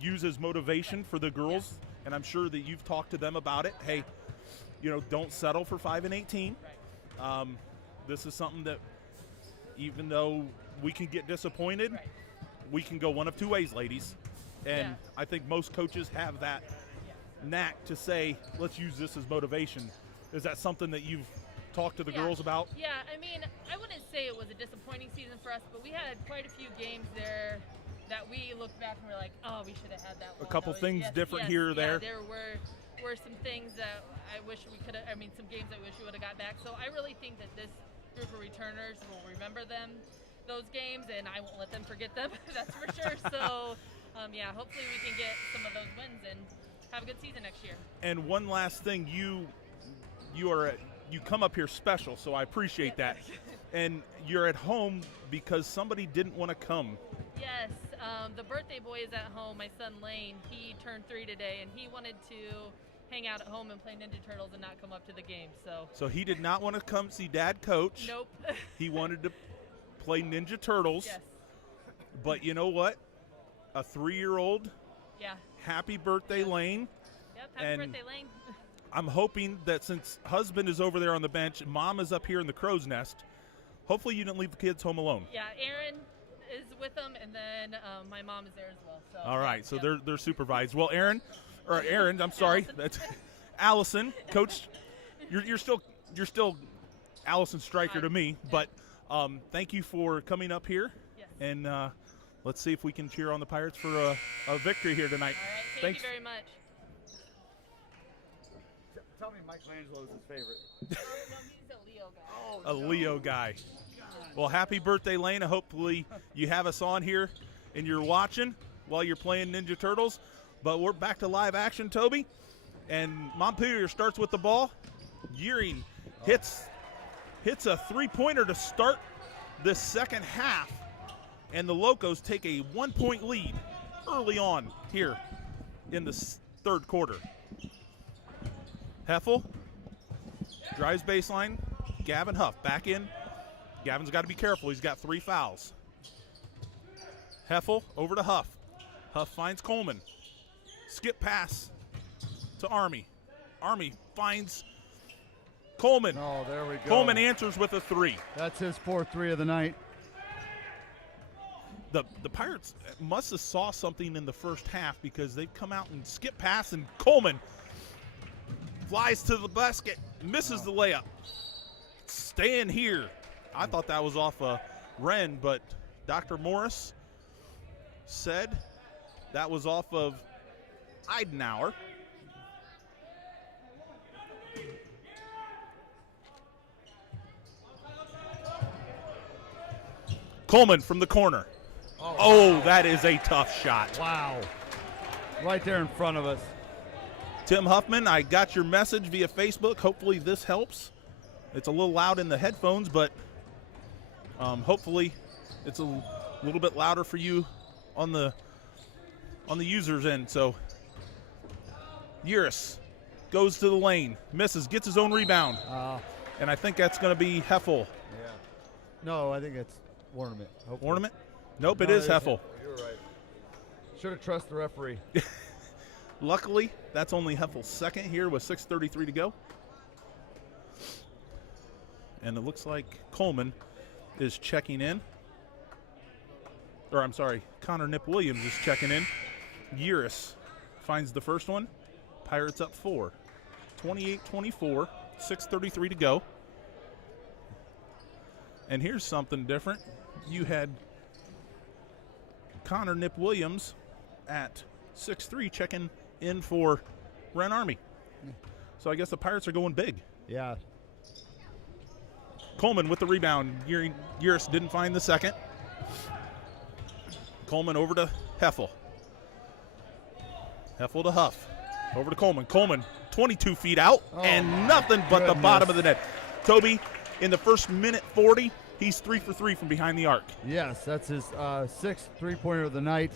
use as motivation for the girls, and I'm sure that you've talked to them about it. Hey, don't settle for 5-18. Right. This is something that, even though we can get disappointed, we can go one of two ways, ladies. And I think most coaches have that knack to say, let's use this as motivation. Is that something that you've talked to the girls about? Yeah, I mean, I wouldn't say it was a disappointing season for us, but we had quite a few games there that we looked back and were like, oh, we should have had that one. A couple things different here or there. There were some things that I wish we could have, some games I wish we would have got back. So I really think that this group of returners will remember those games, and I won't let them forget them. That's for sure. So, hopefully we can get some of those wins and have a good season next year. And one last thing, you come up here special, so I appreciate that. And you're at home because somebody didn't want to come. Yes, the birthday boy is at home. My son Lane, he turned 3 today, and he wanted to hang out at home and play Ninja Turtles and not come up to the game. So he did not want to come see Dad coach. Nope. He wanted to play Ninja Turtles. Yes. But you know what? A 3-year-old. Yeah. Happy birthday, Lane. Yep, happy birthday, Lane. I'm hoping that since husband is over there on the bench, mom is up here in the crow's nest, hopefully you didn't leave the kids home alone. Yeah, Aaron is with them, and then my mom is there as well. So, all right, so yep. they're supervised. Well, Aaron, I'm sorry, that's Allison, Coach. You're still Allison Stryker to me, but thank you for coming up here, and let's see if we can cheer on the Pirates for a victory here tonight. All right, thank Thanks. you very much. Tell me Michelangelo's his favorite. No, he's a Leo guy. A Leo guy. Well, happy birthday, Lane. Hopefully you have us on here and you're watching while you're playing Ninja Turtles. But we're back to live action, Toby. And Montpelier starts with the ball. Gearing hits a three-pointer to start this second half. And the Locos take a 1-point lead early on here in the third quarter. Heffel drives baseline. Gavin Huff back in. Gavin's got to be careful. He's got 3 fouls. Heffel over to Huff. Huff finds Coleman. Skip pass to Army. Army finds Coleman. Oh, there we go. Coleman answers with a 3. That's his 4th 3 of the night. The Pirates must have saw something in the first half because they've come out and skip pass, and Coleman flies to the basket, misses the layup. Staying here. I thought that was off a Wren, but Dr. Morris said that was off of Eidenauer. Coleman from the corner. Oh, that is a tough shot. Wow. Right there in front of us. Tim Huffman, I got your message via Facebook. Hopefully this helps. It's a little loud in the headphones, but hopefully it's a little bit louder for you on the user's end. So Uris goes to the lane, misses, gets his own rebound. And I think that's going to be Heffel. Yeah. No, I think it's Ornament. Hopefully. Ornament? Nope, it is Heffel. You're right. Should have trusted the referee. Luckily, that's only Heffel's second here with 6:33 to go. And it looks like Coleman is checking in. Or I'm sorry, Connor Nip Williams is checking in. Uris finds the first one. Pirates up 4. 28-24, 6:33 to go. And here's something different. You had Connor Nip Williams at 6'3", checking in for Wren Army. So I guess the Pirates are going big. Yeah. Coleman with the rebound. Uris didn't find the second. Coleman over to Heffel. Heffel to Huff. Over to Coleman. Coleman 22 feet out and nothing but the bottom of the net. Toby, in the first minute 40, he's 3 for 3 from behind the arc. Yes, that's his 6th three-pointer of the night.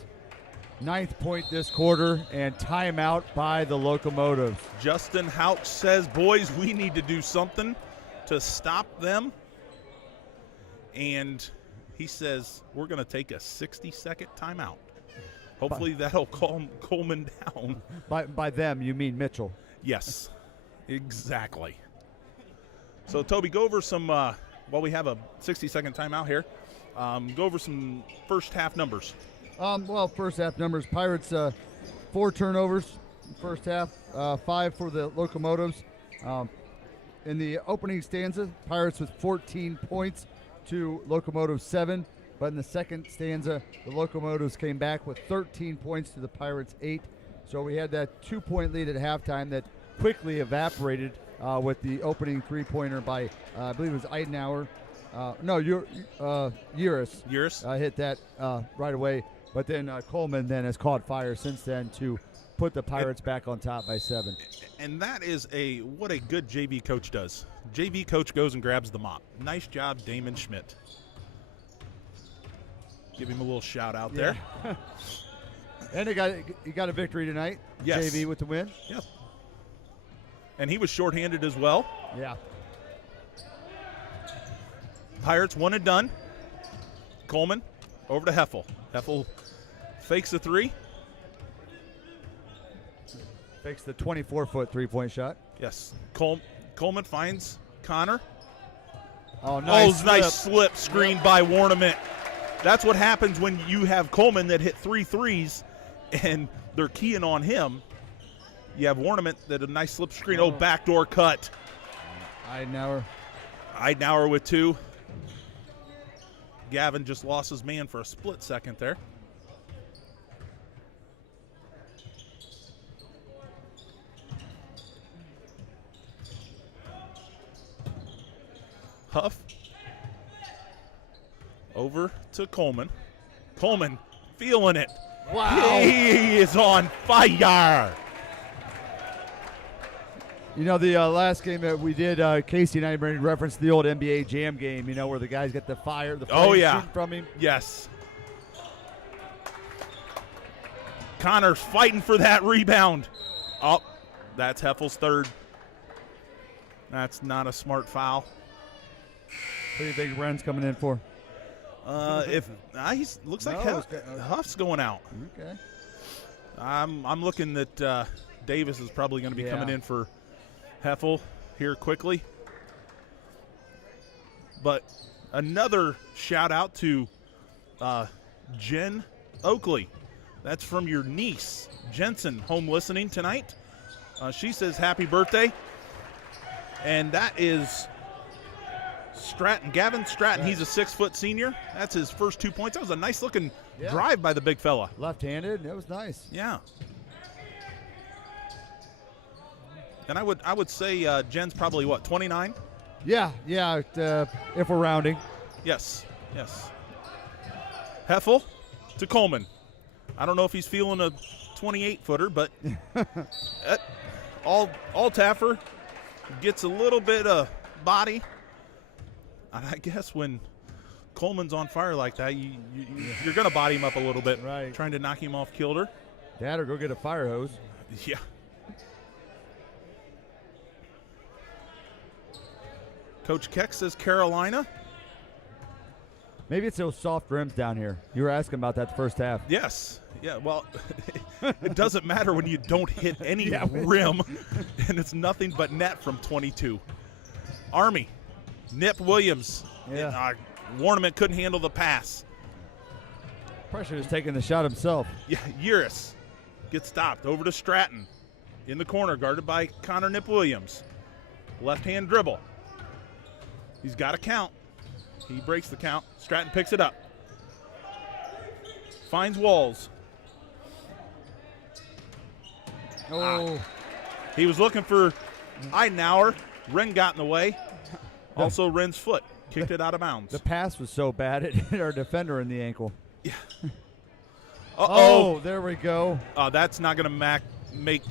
9th point this quarter, and timeout by the Locomotives. Justin Houch says, boys, we need to do something. to stop them. And he says, we're going to take a 60-second timeout. Hopefully that'll calm Coleman down. By them, you mean Mitchell. Yes, exactly. So, Toby, go over some, while we have a 60-second timeout here, go over some first half numbers. Well, first half numbers, Pirates 4 turnovers first half, 5 for the Locomotives. In the opening stanza, Pirates with 14 points to Locomotives 7. But in the second stanza, the Locomotives came back with 13 points to the Pirates 8. So we had that 2-point lead at halftime that quickly evaporated with the opening three-pointer by, I believe it was Eidenauer. Uris hit that right away. But then Coleman then has caught fire since then to put the Pirates back on top by 7. And that is what a good JV coach does. JV coach goes and grabs the mop. Nice job, Damon Schmidt. Give him a little shout out there. And he got a victory tonight. Yes. JV with the win. Yep. And he was shorthanded as well. Yeah. Pirates one and done. Coleman over to Heffel. Heffel fakes the 3. Fakes the 24-foot three-point shot. Yes. Coleman finds Connor. Oh, nice slip. Nice slip screen by Warnament. That's what happens when you have Coleman that hit 3 threes and they're keying on him. You have Warnament that a nice slip screen. Oh, backdoor cut. Eidenauer with 2. Gavin just lost his man for a split second there. Huff over to Coleman. Coleman feeling it. Wow. He is on fire. You know, the last game that we did, Casey and I referenced the old NBA Jam game, you know, where the guys get the fire, shooting from him. Yes. Connor's fighting for that rebound. Oh, that's Heffel's 3rd. That's not a smart foul. What do you think Ren's coming in for? He looks like Huff's going out. Okay. I'm looking that Davis is probably going to be coming in for Heffel here quickly. But another shout out to Jen Oakley. That's from your niece, Jensen, home listening tonight. She says happy birthday. And that is Stratton, Gavin Stratton. He's a 6-foot senior. That's his first 2 points. That was a nice looking drive by the big fella. Left-handed. That was nice. Yeah. And I would say Jen's probably, 29? Yeah, if we're rounding. Yes. Heffel to Coleman. I don't know if he's feeling a 28-footer, but Altaffer gets a little bit of body. And I guess when Coleman's on fire like that, you're going to body him up a little bit, right? Trying to knock him off kilter. Dad, or go get a fire hose. Yeah. Coach Keck says Carolina. Maybe it's those soft rims down here. You were asking about that the first half. Yes. Yeah, well, it doesn't matter when you don't hit any rim, and it's nothing but net from 22. Army, Nip Williams. Yeah. Warnament couldn't handle the pass. Pressure is taking the shot himself. Yeah, Uris gets stopped. Over to Stratton. In the corner, guarded by Connor Nip Williams. Left-hand dribble. He's got a count. He breaks the count. Stratton picks it up. Finds Walls. He was looking for Eidenauer. Wren got in the way. Also, Wren's foot kicked it out of bounds. The pass was so bad it hit our defender in the ankle. Yeah. Oh, there we go. That's not going to make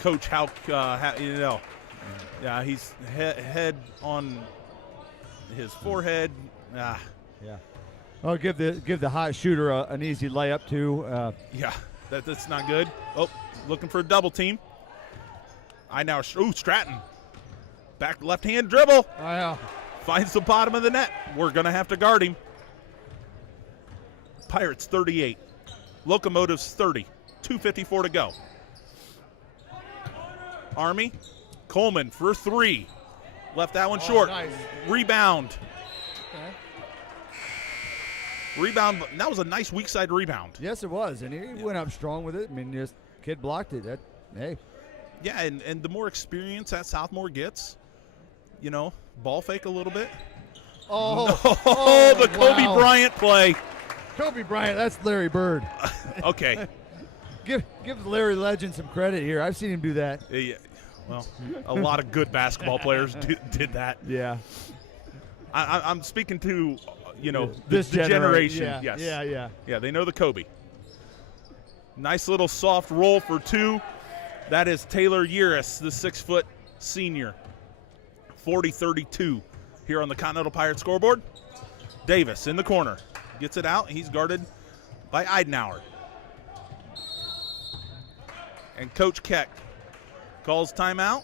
Coach Hauk, Yeah, he's head on his forehead. Yeah. I'll give the hot shooter an easy layup too. Yeah, that's not good. Oh, looking for a double team. Stratton. Back left-hand dribble. Oh, yeah. Finds the bottom of the net. We're going to have to guard him. Pirates 38. Locomotives 30. 2:54 to go. Army. Coleman for 3. Left that one short. Nice. Rebound. Okay. Rebound. That was a nice weak side rebound. Yes, it was, and he went up strong with it. I mean, this kid blocked it. Hey. Yeah, and the more experience that Southmore gets, ball fake a little bit. Oh, The Kobe wow. Bryant play. Kobe Bryant, that's Larry Bird. Okay. Give Larry Legend some credit here. I've seen him do that. Yeah, well, a lot of good basketball players did that. Yeah. I'm speaking to, This the generation. Yeah, Yes. Yeah, they know the Kobe. Nice little soft roll for 2. That is Taylor Uris, the 6-foot senior. 40-32 here on the Continental Pirate scoreboard. Davis in the corner. Gets it out. He's guarded by Eidenauer. And Coach Keck calls timeout.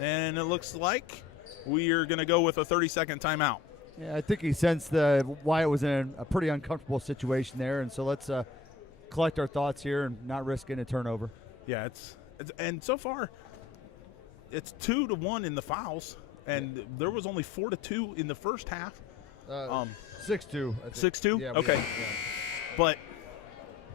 And it looks like we are going to go with a 30-second timeout. Yeah, I think he sensed Wyatt was in a pretty uncomfortable situation there, and so let's collect our thoughts here and not risk any turnover. Yeah, it's and so far it's 2-1 in the fouls, and there was only 4-2 in the first half. 6-2. 6-2. Yeah, okay, yeah. but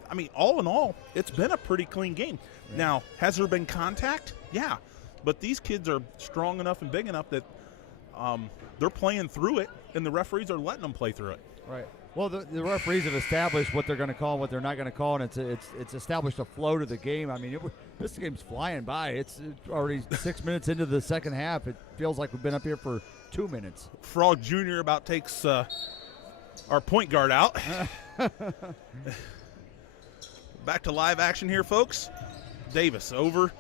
I mean, all in all, it's been a pretty clean game. Yeah. Now, has there been contact? Yeah, but these kids are strong enough and big enough that they're playing through it, and the referees are letting them play through it. Right. Well, the referees have established what they're going to call and what they're not going to call, and it's established a flow to the game. I mean, this game's flying by. It's already 6 minutes into the second half. It feels like we've been up here for 2 minutes. Frog Jr. about takes our point guard out. Back to live action here, folks. Davis over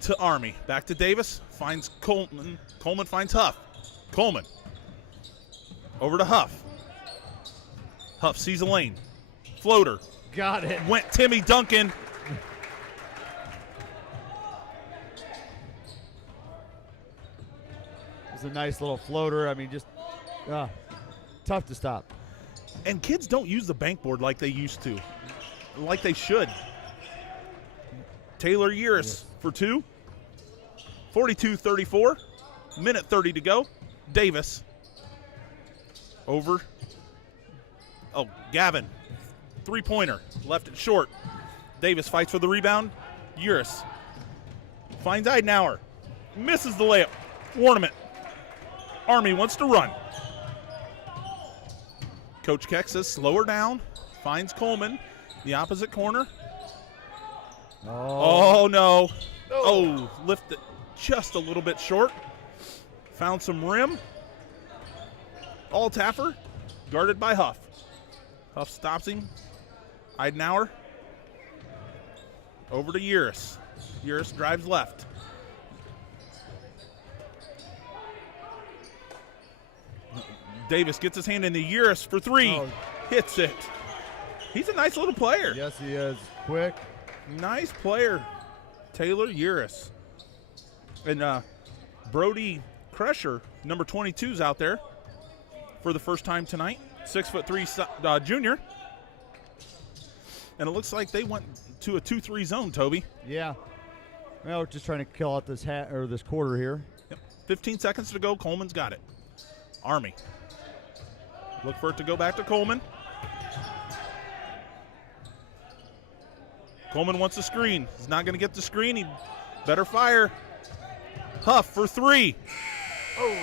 to Army. Back to Davis. Finds Coleman. Coleman finds Huff. Coleman over to Huff. Huff sees a lane. Floater. Got it. Went Timmy Duncan. It was a nice little floater. I mean, just tough to stop. And kids don't use the bankboard like they used to, like they should. Taylor Uris for 2. 42-34. Minute 30 to go. Davis over. Oh, Gavin. 3-pointer. Left it short. Davis fights for the rebound. Uris finds Eidenauer. Misses the layup. Ornament. Army wants to run. Coach Keck says slow her down. Finds Coleman. The opposite corner. Oh no. Oh, lift it just a little bit short. Found some rim. Altaffer. Guarded by Huff. Huff stops him. Eidenauer. Over to Uris. Uris drives left. Davis gets his hand in the Uris for 3. Oh. Hits it. He's a nice little player. Yes, he is. Quick. Nice player. Taylor Uris. And Brody Crusher, number 22, is out there for the first time tonight. 6'3" junior. And it looks like they went to a 2-3 zone, Toby. Yeah. Well, we're just trying to kill out this this quarter here. Yep. 15 seconds to go. Coleman's got it. Army. Look for it to go back to Coleman. Coleman wants a screen. He's not going to get the screen. He better fire. Huff for 3. Oh,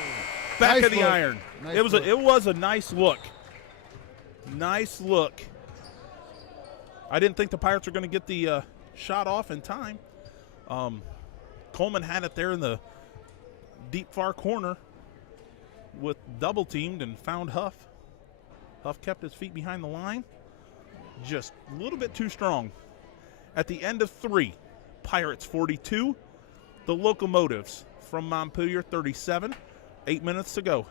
Back nice of the look. iron. Nice It was a nice look. Nice look. I didn't think the Pirates were going to get the shot off in time. Coleman had it there in the deep far corner with double teamed and found Huff. Huff kept his feet behind the line. Just a little bit too strong. At the end of 3, Pirates 42, the Locomotives from Montpelier 37. 8 minutes to go.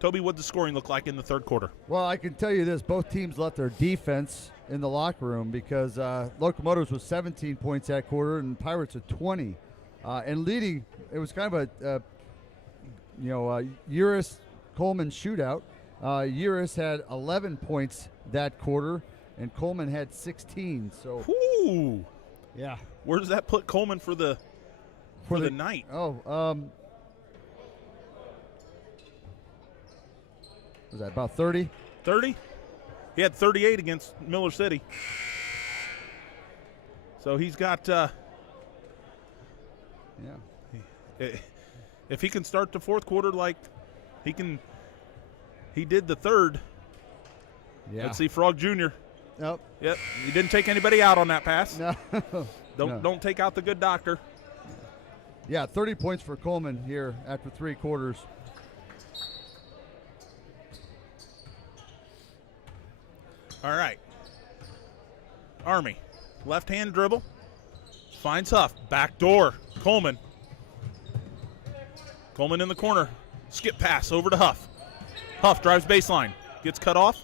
Toby, what does the scoring look like in the third quarter? Well, I can tell you this. Both teams left their defense in the locker room because Locomotives was 17 points that quarter and Pirates at 20. And leading, it was kind of Uris Coleman shootout. Uris had 11 points that quarter, and Coleman had 16. So, Ooh. yeah. Where does that put Coleman for the night? Oh, was that about 30? 30? He had 38 against Miller City. So he's got if he can start the fourth quarter like he did the third. Yeah. Let's see, Frog Jr. Nope. Yep. He didn't take anybody out on that pass. No. Don't take out the good doctor. Yeah, 30 points for Coleman here after 3 quarters. All right. Army. Left-hand dribble. Finds Huff. Back door. Coleman. Coleman in the corner. Skip pass over to Huff. Huff drives baseline. Gets cut off.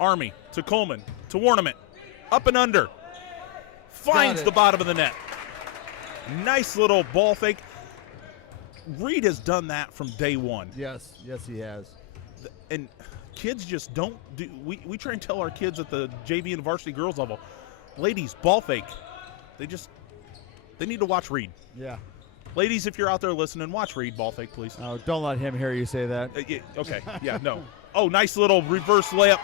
Army to Coleman. To Warnament. Up and under. Finds the bottom of the net. Nice little ball fake. Reed has done that from day one. Yes, he has. And kids just don't do. We try and tell our kids at the JV and varsity girls level, ladies, ball fake. They need to watch Reed. Yeah. Ladies, if you're out there listening, watch Reed ball fake, please. Oh, don't let him hear you say that. Okay. Yeah. No. Oh, nice little reverse layup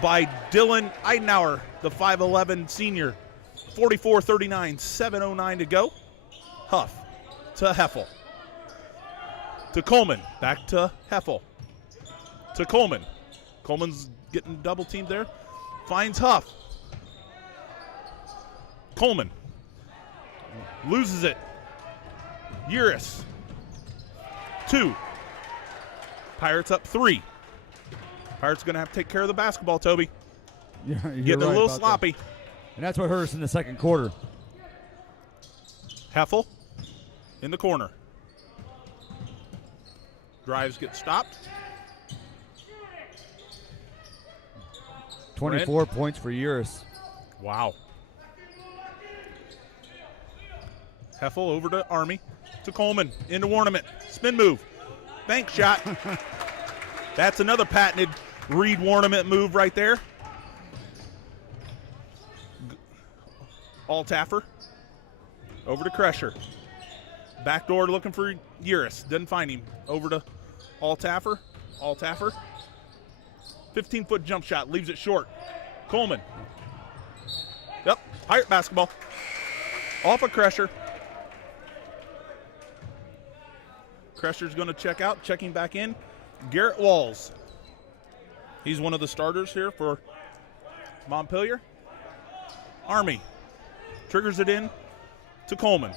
by Dylan Eidenauer, the 5'11 senior. 44-39, 7:09 to go. Huff to Heffel. To Coleman. Back to Heffel. To Coleman. Coleman's getting double teamed there. Finds Huff. Coleman. Loses it. Uris. 2. Pirates up 3. Pirates going to have to take care of the basketball, Toby. You're Getting right a little about sloppy. that. And that's what hurt us in the second quarter. Heffel in the corner. Drives get stopped. 24 points for Uris. Wow. Heffel over to Army. To Coleman. Into Warnament. Spin move. Bank shot. That's another patented Reed Warnament move right there. Altaffer. Over to Kresher. Backdoor looking for Uris. Doesn't find him. Over to Altaffer. Altaffer. 15-foot jump shot. Leaves it short. Coleman. Yep. Pirate basketball. Off of Kresher. Kresher's going to check out. Checking back in. Garrett Walls. He's one of the starters here for Montpelier. Army. Triggers it in to Coleman.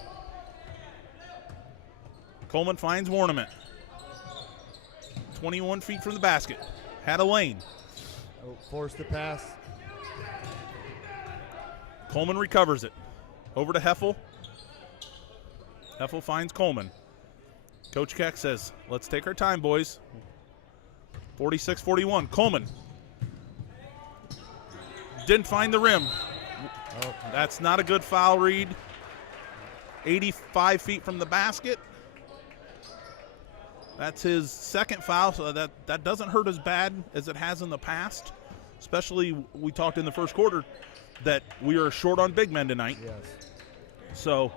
Coleman finds Warnament. 21 feet from the basket. Had a lane. Oh, forced the pass. Coleman recovers it. Over to Heffel. Heffel finds Coleman. Coach Keck says, let's take our time, boys. 46-41. Coleman. Didn't find the rim. Oh. That's not a good foul read. 85 feet from the basket. That's his second foul, so that doesn't hurt as bad as it has in the past. Especially, we talked in the first quarter that we are short on big men tonight. Yes. So,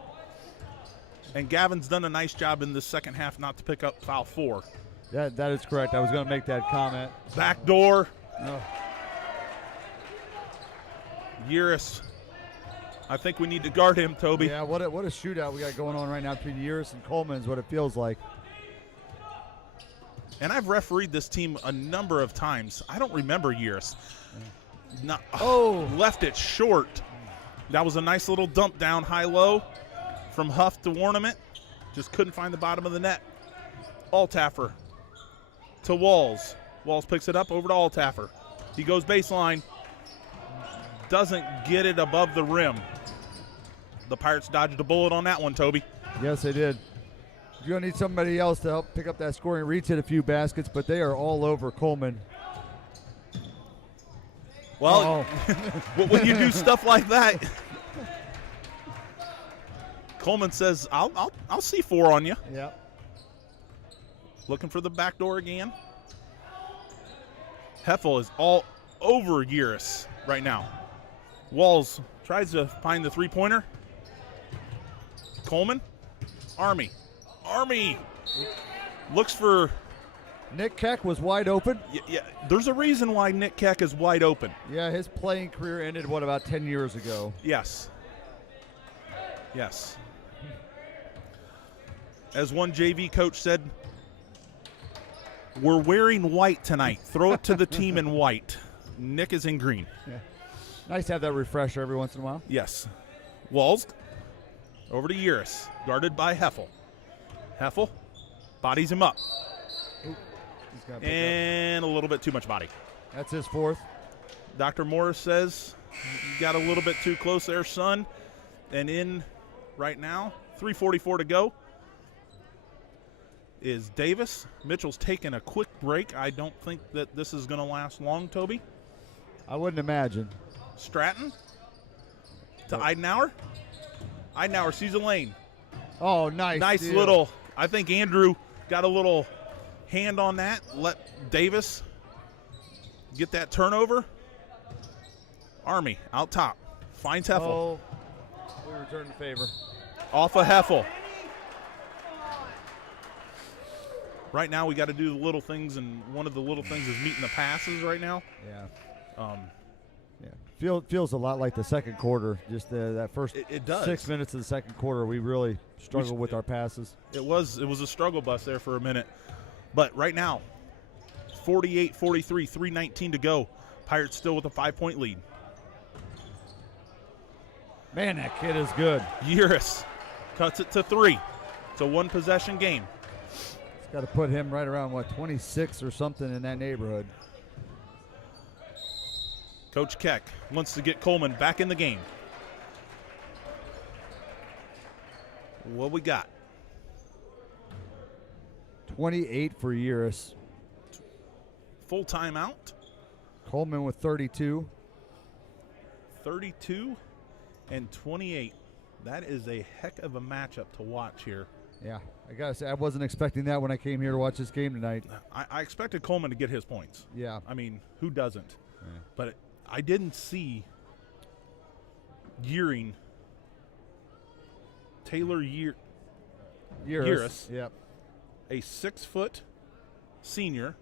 and Gavin's done a nice job in the second half not to pick up foul 4. That is correct. I was going to make that comment. Back door. Oh. Uris. I think we need to guard him, Toby. Yeah, what a shootout we got going on right now between Uris and Coleman is what it feels like. And I've refereed this team a number of times. I don't remember Uris. Left it short. That was a nice little dump down high-low from Huff to Warnament. Just couldn't find the bottom of the net. Altaffer to Walls. Walls picks it up over to Altaffer. He goes baseline. Doesn't get it above the rim. The Pirates dodged a bullet on that one, Toby. Yes, they did. You're going to need somebody else to help pick up that scoring. Reed's hit a few baskets, but they are all over Coleman. Well, when you do stuff like that, Coleman says, I'll see 4 on you. Yeah. looking for the back door again. Heffel is all over Uris right now. Walls tries to find the three-pointer. Coleman. Army looks for. Nick Keck was wide open. Yeah, there's a reason why Nick Keck is wide open. Yeah, his playing career ended, about 10 years ago? Yes. As one JV coach said, we're wearing white tonight. Throw it to the team in white. Nick is in green. Yeah. Nice to have that refresher every once in a while. Yes. Walls over to Uris, guarded by Heffel. Heffel bodies him up. Ooh, he's gotta pick and up. A little bit too much body. That's his fourth. Dr. Morris says, you got a little bit too close there, son. And in right now, 3:44 to go, is Davis. Mitchell's taking a quick break. I don't think that this is going to last long, Toby. I wouldn't imagine. Stratton to Eidenauer. Eidenauer sees a lane. Oh, nice. Nice deal. little, I think Andrew got a little hand on that. Let Davis get that turnover. Army out top. Finds Heffel. Oh, we return the favor. Off of Heffel. Right now we got to do the little things, and one of the little things is meeting the passes right now. Yeah. Feels a lot like the second quarter. Just that first it does. 6 minutes of the second quarter, we really struggled with our passes. It was a struggle bus there for a minute. But right now, 48-43, 3:19 to go. Pirates still with a 5-point lead. Man, that kid is good. Uris cuts it to 3. It's a one-possession game. It's got to put him right around, 26 or something in that neighborhood. Coach Keck wants to get Coleman back in the game. What we got? 28 for Uris. Full timeout. Coleman with 32. 32 and 28. That is a heck of a matchup to watch here. Yeah, I got to say, I wasn't expecting that when I came here to watch this game tonight. I expected Coleman to get his points. Yeah. I mean, who doesn't? Yeah. But I didn't see Taylor Uris, Yep. a 6-foot senior,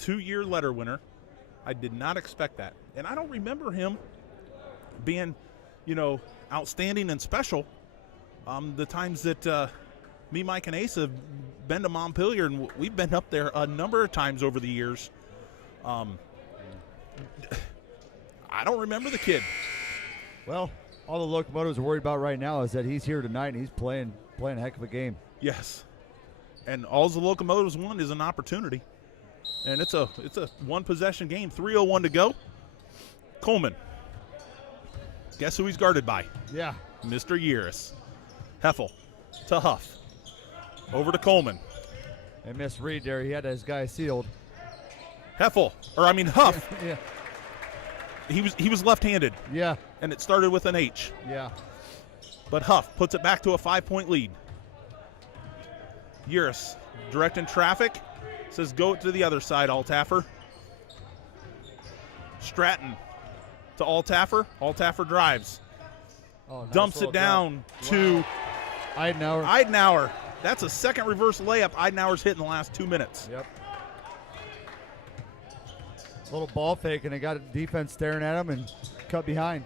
2-year letter winner. I did not expect that. And I don't remember him being, outstanding and special. The times that me, Mike, and Ace have been to Montpelier, and we've been up there a number of times over the years. I don't remember the kid. Well, all the Locomotives are worried about right now is that he's here tonight and he's playing a heck of a game. Yes. And all the Locomotives want is an opportunity. And it's a one-possession game. 3:01 to go. Coleman. Guess who he's guarded by? Yeah. Mr. Uris. Heffel to Huff. Over to Coleman. And misread there. He had his guy sealed. Huff. Yeah. He was left-handed, Yeah. and it started with an H. Yeah. But Huff puts it back to a 5-point lead. Uris directing traffic. Says go to the other side, Altaffer. Stratton to Altaffer. Altaffer drives. Oh, nice Dumps little it down to Eidenauer. Eidenauer. That's a second reverse layup Eidenauer's hit in the last 2 minutes. Yep. Little ball fake, and they got a defense staring at him and cut behind.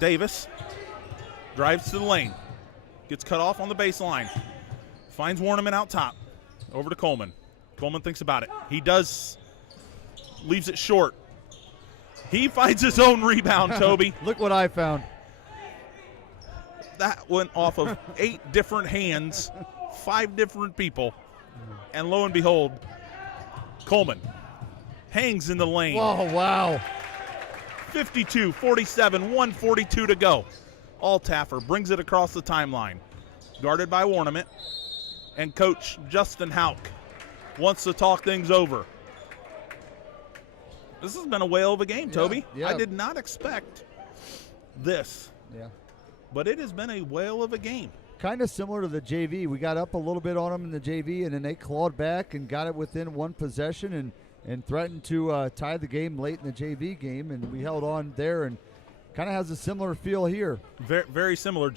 Davis drives to the lane. Gets cut off on the baseline. Finds Warneman out top. Over to Coleman. Coleman thinks about it. He does. Leaves it short. He finds his own rebound, Toby. Look what I found. That went off of 8 different hands, 5 different people. And lo and behold, Coleman hangs in the lane. Oh, wow. 52-47, 1:42 to go. Altaffer brings it across the timeline. Guarded by Warneman. And Coach Justin Hauk wants to talk things over. This has been a whale of a game, Toby. Yeah. I did not expect this. Yeah. But it has been a whale of a game. kind of similar to the JV. We got up a little bit on them in the JV, and then they clawed back and got it within one possession and threatened to tie the game late in the JV game, and we held on there, and kind of has a similar feel here. Very, very similar.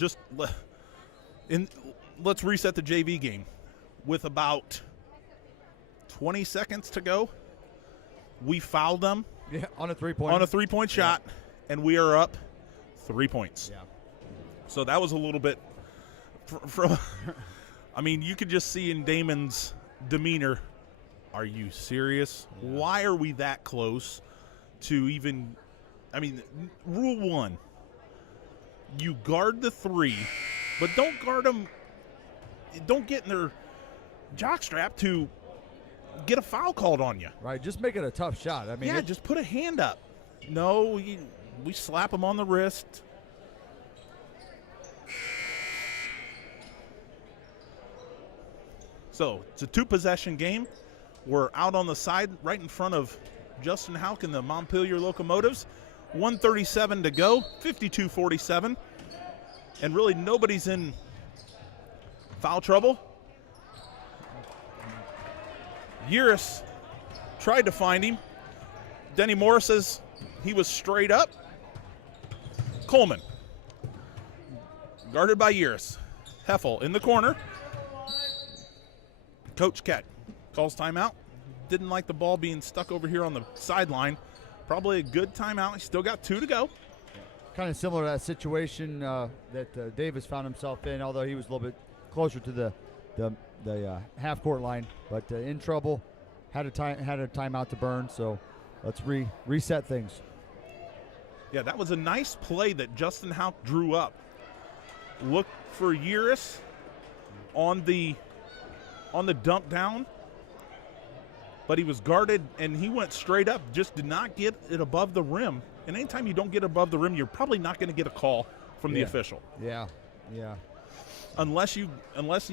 Let's reset the JV game. With about 20 seconds to go, we fouled them. Yeah, on a three-point shot, and we are up 3 points. Yeah. So that was a little bit from I mean, you could just see in Damon's demeanor, are you serious? Yeah. Why are we that close to even – I mean, rule one, you guard the three, but don't guard them – don't get in their jockstrap to get a foul called on you. Right, just make it a tough shot. I mean, Yeah, just put a hand up. No, we slap them on the wrist. So it's a two-possession game. We're out on the side right in front of Justin Houck and the Montpelier Locomotives. 1:37 to go, 52-47. And really nobody's in foul trouble. Uris tried to find him. Denny Morris says he was straight up. Coleman, guarded by Uris. Heffel in the corner. Coach Keck calls timeout. Didn't like the ball being stuck over here on the sideline. Probably a good timeout. He's still got 2 to go. kind of similar to that situation that Davis found himself in, although he was a little bit closer to the half-court line. But in trouble, had a timeout to burn, so let's reset things. Yeah, that was a nice play that Justin Houck drew up. Look for Uris on the dump down, but he was guarded and he went straight up, just did not get it above the rim. And anytime you don't get above the rim, you're probably not going to get a call from the official. Yeah. Unless you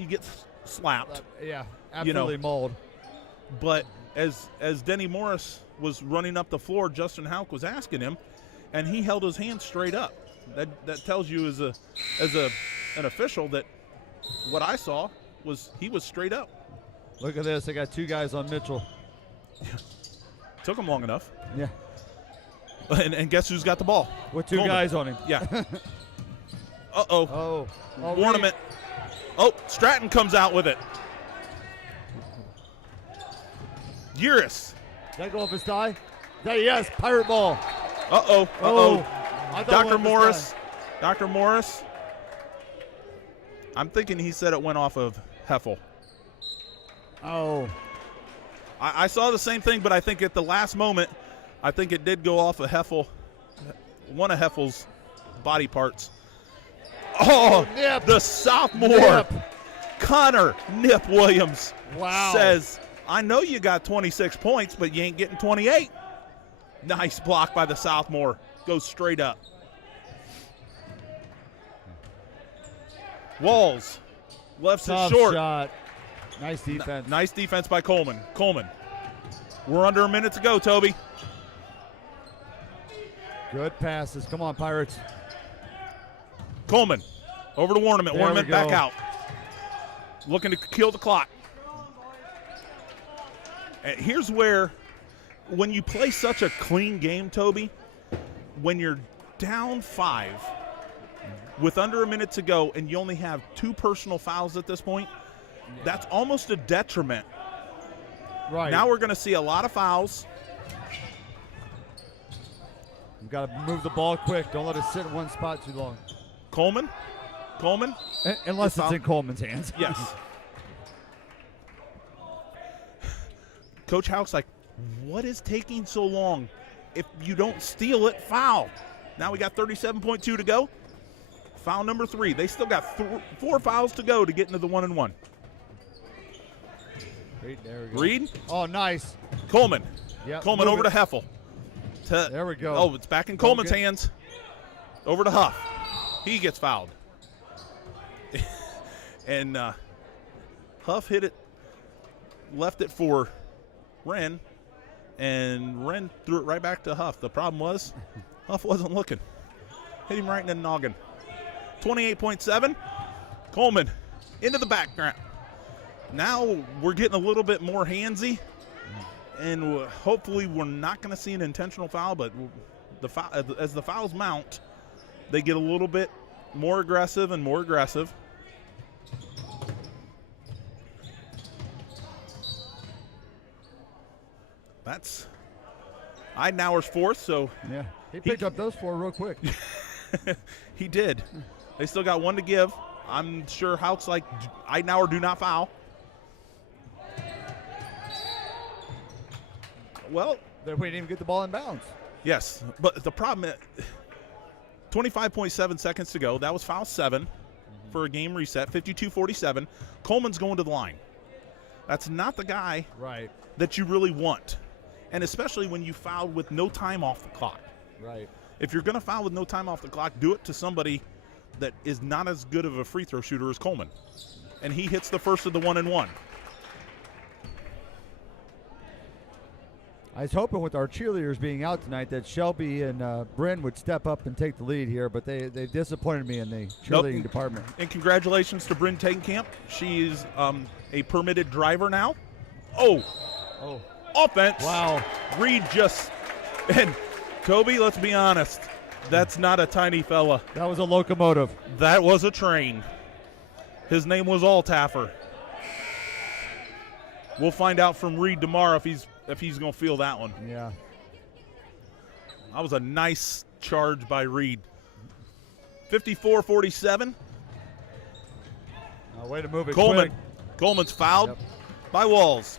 get slapped. Absolutely mauled. But as Denny Morris was running up the floor, Justin Houck was asking him, and he held his hand straight up. That tells you as an official that what I saw was he was straight up. Look at this. They got 2 guys on Mitchell. Took him long enough. Yeah. And guess who's got the ball? With 2 guys on him. Yeah. Oh. Ornament. Oh, Stratton comes out with it. Uris. Did that go off his thigh? Yes, pirate ball. Uh-oh. I thought Dr. it went Morris. Dr. Morris. I'm thinking he said it went off of Heffel. Oh. I saw the same thing, but I think at the last moment, I think it did go off of Heffel, one of Heffel's body parts. Oh, Nip. The sophomore, Nip. Connor Nip Williams, Wow. says, I know you got 26 points, but you ain't getting 28. Nice block by the sophomore. Goes straight up. Walls. Left Tough it short. shot. Nice defense. Nice defense by Coleman. We're under a minute to go, Toby. Good passes. Come on, Pirates. Coleman over to Ornament. There Ornament we go. back out. Looking to kill the clock. And here's where, when you play such a clean game, Toby, when you're down 5 with under a minute to go and you only have 2 personal fouls at this point, that's almost a detriment. Right. Now we're going to see a lot of fouls. You've got to move the ball quick. Don't let it sit in one spot too long. Coleman. Unless it's foul. in Coleman's hands. Yes. Coach Houck's like, what is taking so long? If you don't steal it, foul. Now we got 37.2 to go. Foul number 3. They still got 4 fouls to go to get into the 1-and-1. Great, there we go. Reed. Oh, nice. Coleman. Yep, Coleman move over it. to Heffel. There we go. Oh, it's back in Coleman's Okay. hands. Over to Huff. He gets fouled. And Huff hit it, left it for Wren, and Wren threw it right back to Huff. The problem was Huff wasn't looking. Hit him right in the noggin. 28.7. Coleman into the background. Now we're getting a little bit more handsy, and hopefully we're not going to see an intentional foul, but as the fouls mount, they get a little bit more aggressive and more aggressive. That's Eidenauer's fourth, so yeah, he picked up those 4 real quick. he did. They still got 1 to give. I'm sure Hauk's like, Eidenauer, do not foul. Well, we didn't even get the ball in bounds. Yes, but the problem is 25.7 seconds to go. That was foul 7 for a game reset, 52-47. Coleman's going to the line. That's not the guy that you really want, and especially when you fouled with no time off the clock. Right. If you're going to foul with no time off the clock, do it to somebody that is not as good of a free throw shooter as Coleman. And he hits the first of the 1-and-1. I was hoping with our cheerleaders being out tonight that Shelby and Bryn would step up and take the lead here, but they disappointed me in the cheerleading department. And congratulations to Bryn Tatenkamp. She's a permitted driver now. Oh. Offense. Wow. Reed just – and Toby, let's be honest, that's not a tiny fella. That was a locomotive. That was a train. His name was Altaffer. We'll find out from Reed tomorrow if he's going to feel that one. Yeah. That was a nice charge by Reed. 54-47. Way to move it Coleman. quick. Coleman's fouled by Walls.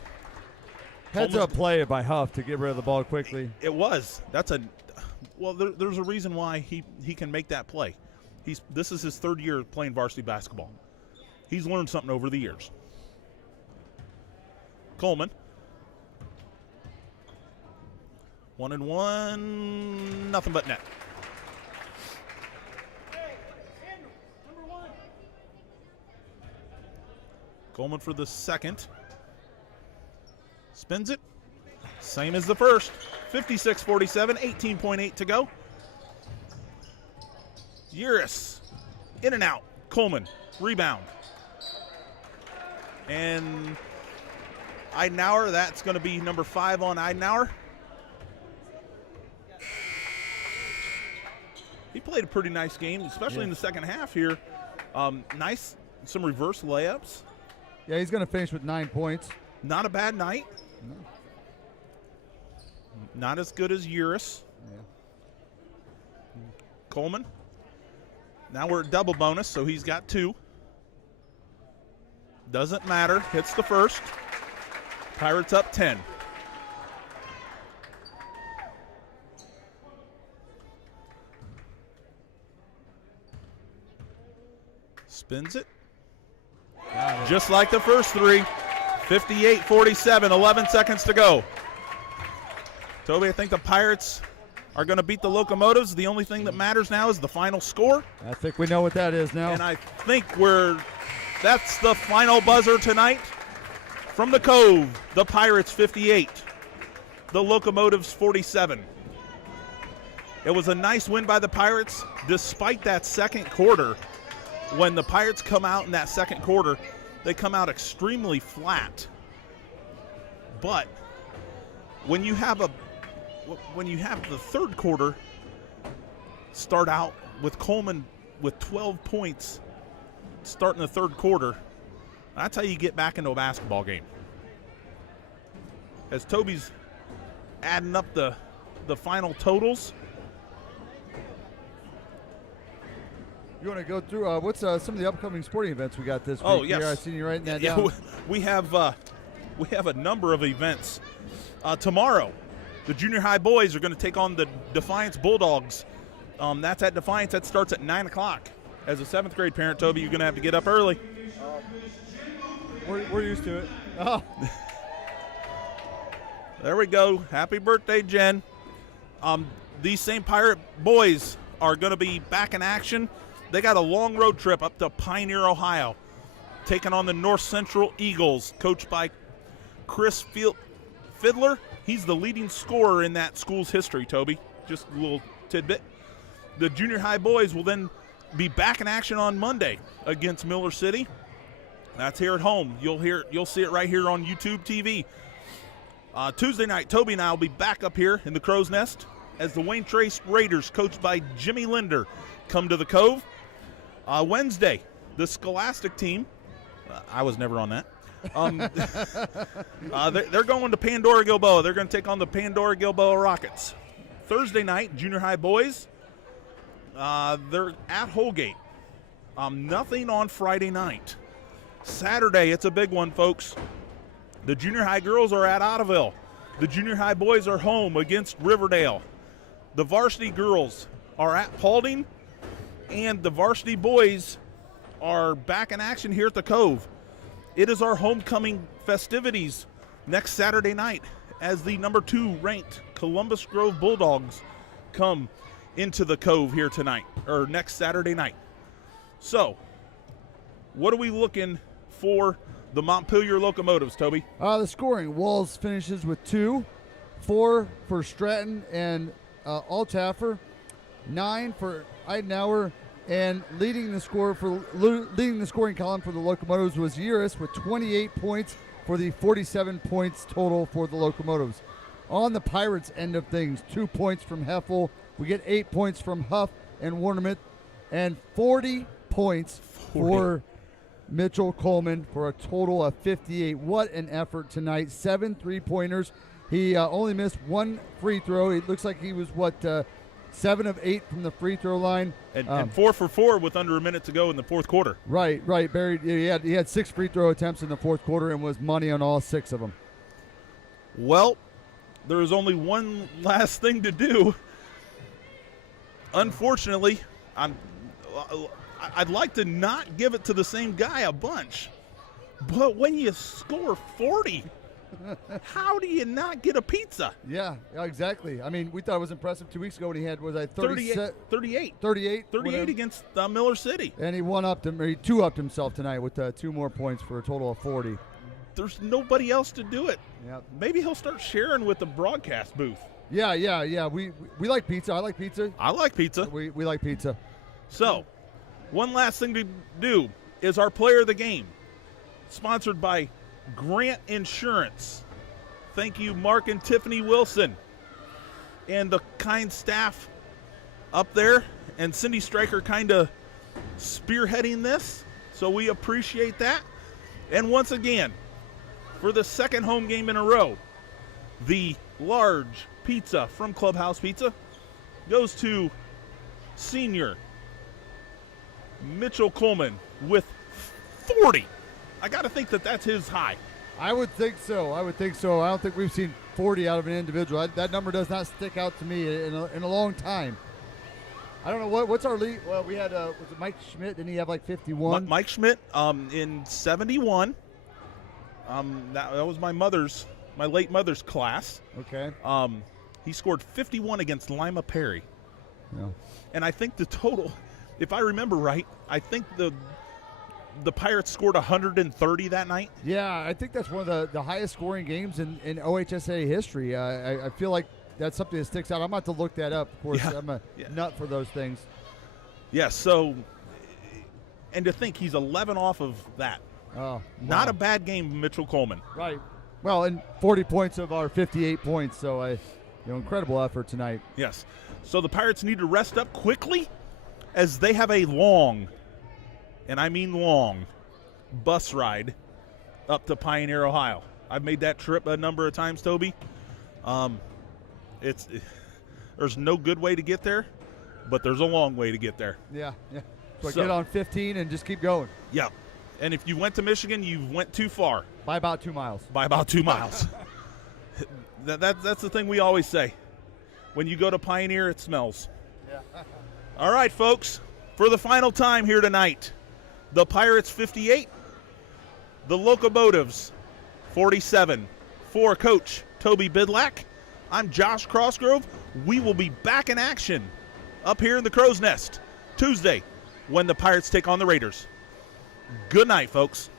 Heads up play by Huff to get rid of the ball quickly. It was. There's a reason why he can make that play. This is his 3rd year playing varsity basketball. He's learned something over the years. Coleman. 1-and-1, nothing but net. Coleman for the second. Spins it. Same as the first. 56-47, 18.8 to go. Uris, in and out. Coleman, rebound. And Eidenauer, that's going to be number 5 on Eidenauer. He played a pretty nice game, especially in the second half here. Nice, some reverse layups. Yeah, he's going to finish with 9 points. Not a bad night. No. Not as good as Uris. Yeah. Coleman. Now we're at double bonus, so he's got 2. Doesn't matter. Hits the first. Pirates up 10. Spins it. Just like the first 3. 58-47, 11 seconds to go. Toby, I think the Pirates are going to beat the Locomotives. The only thing that matters now is the final score. I think we know what that is now. And I think that's the final buzzer tonight. From the Cove, the Pirates 58, the Locomotives 47. It was a nice win by the Pirates despite that second quarter. When the Pirates come out in that second quarter, they come out extremely flat. But when you have the third quarter start out with Coleman with 12 points starting the third quarter, that's how you get back into a basketball game. As Toby's adding up the final totals. You want to go through what's some of the upcoming sporting events we got this week? Oh, yes. Here, I see you writing that down. We have a number of events. Tomorrow, the junior high boys are going to take on the Defiance Bulldogs. That's at Defiance. That starts at 9 o'clock. As a 7th grade parent, Toby, you're going to have to get up early. We're used to it. Oh. There we go. Happy birthday, Jen. These same Pirate boys are going to be back in action. They got a long road trip up to Pioneer, Ohio, taking on the North Central Eagles, coached by Chris Fiddler. He's the leading scorer in that school's history, Toby. Just a little tidbit. The junior high boys will then be back in action on Monday against Miller City. That's here at home. You'll see it right here on YouTube TV. Tuesday night, Toby and I will be back up here in the Crow's Nest as the Wayne Trace Raiders, coached by Jimmy Linder, come to the Cove. Wednesday, the Scholastic team, I was never on that. They're going to Pandora Gilboa. They're going to take on the Pandora Gilboa Rockets. Thursday night, junior high boys, they're at Holgate. Nothing on Friday night. Saturday, it's a big one, folks. The junior high girls are at Ottoville. The junior high boys are home against Riverdale. The varsity girls are at Paulding, and the varsity boys are back in action here at the Cove. It is our homecoming festivities next Saturday night as the number 2 ranked Columbus Grove Bulldogs come into the Cove here tonight, or next Saturday night. So, what are we looking for the Montpelier Locomotives, Toby? The scoring, Walls finishes with 2, 4 for Stratton and Altaffer, 9 for Eidenauer, and leading the scoring column for the Locomotives was Uris with 28 points for the 47 points total for the Locomotives. On the Pirates end of things, 2 points from Heffel. We get 8 points from Huff and Warnemouth, and 40 points for Mitchell Coleman for a total of 58. What an effort tonight. 7 3-pointers. He only missed 1 free throw. It looks like he was, 7 of 8 from the free throw line. And 4 for 4 with under a minute to go in the fourth quarter. Right. Barry, he had 6 free throw attempts in the fourth quarter and was money on all 6 of them. Well, there is only one last thing to do. Unfortunately, I'd like to not give it to the same guy a bunch, but when you score 40, how do you not get a pizza? Yeah, exactly. I mean, we thought it was impressive 2 weeks ago when he had, 38 against Miller City. And he one-upped him, or he two-upped himself tonight with 2 more points for a total of 40. There's nobody else to do it. Yep. Maybe he'll start sharing with the broadcast booth. Yeah. We like pizza. I like pizza. I like pizza. We like pizza. So, one last thing to do is our player of the game, sponsored by Grant Insurance. Thank you, Mark and Tiffany Wilson, and the kind staff up there, and Cindy Stryker kind of spearheading this, so we appreciate that. And once again, for the second home game in a row, the large pizza from Clubhouse Pizza goes to senior Mitchell Coleman with 40. I got to think that that's his high. I would think so. I don't think we've seen 40 out of an individual. That number does not stick out to me in a long time. I don't know what's our lead. Well, we had was it Mike Schmidt? Didn't he have like 51? Mike Schmidt in 71. That was my late mother's class. Okay. He scored 51 against Lima Perry. Yeah. And I think the total, if I remember right, I think the Pirates scored 130 that night. Yeah, I think that's one of the highest scoring games in OHSA history. I feel like that's something that sticks out. I'm about to look that up. Of course, yeah. I'm a nut for those things. Yes, so, and to think he's 11 off of that. Oh, wow. Not a bad game, Mitchell Coleman. Right. Well, and 40 points of our 58 points, so incredible effort tonight. Yes. So the Pirates need to rest up quickly as they have a long, and I mean long, bus ride up to Pioneer, Ohio. I've made that trip a number of times, Toby. There's no good way to get there, but there's a long way to get there. Yeah. So get on 15 and just keep going. Yeah. And if you went to Michigan, you went too far. By about 2 miles. That's the thing we always say. When you go to Pioneer, it smells. Yeah. All right, folks, for the final time here tonight, the Pirates 58, the Locomotives 47. For Coach Toby Bidlack, I'm Josh Crossgrove. We will be back in action up here in the Crow's Nest Tuesday when the Pirates take on the Raiders. Good night, folks.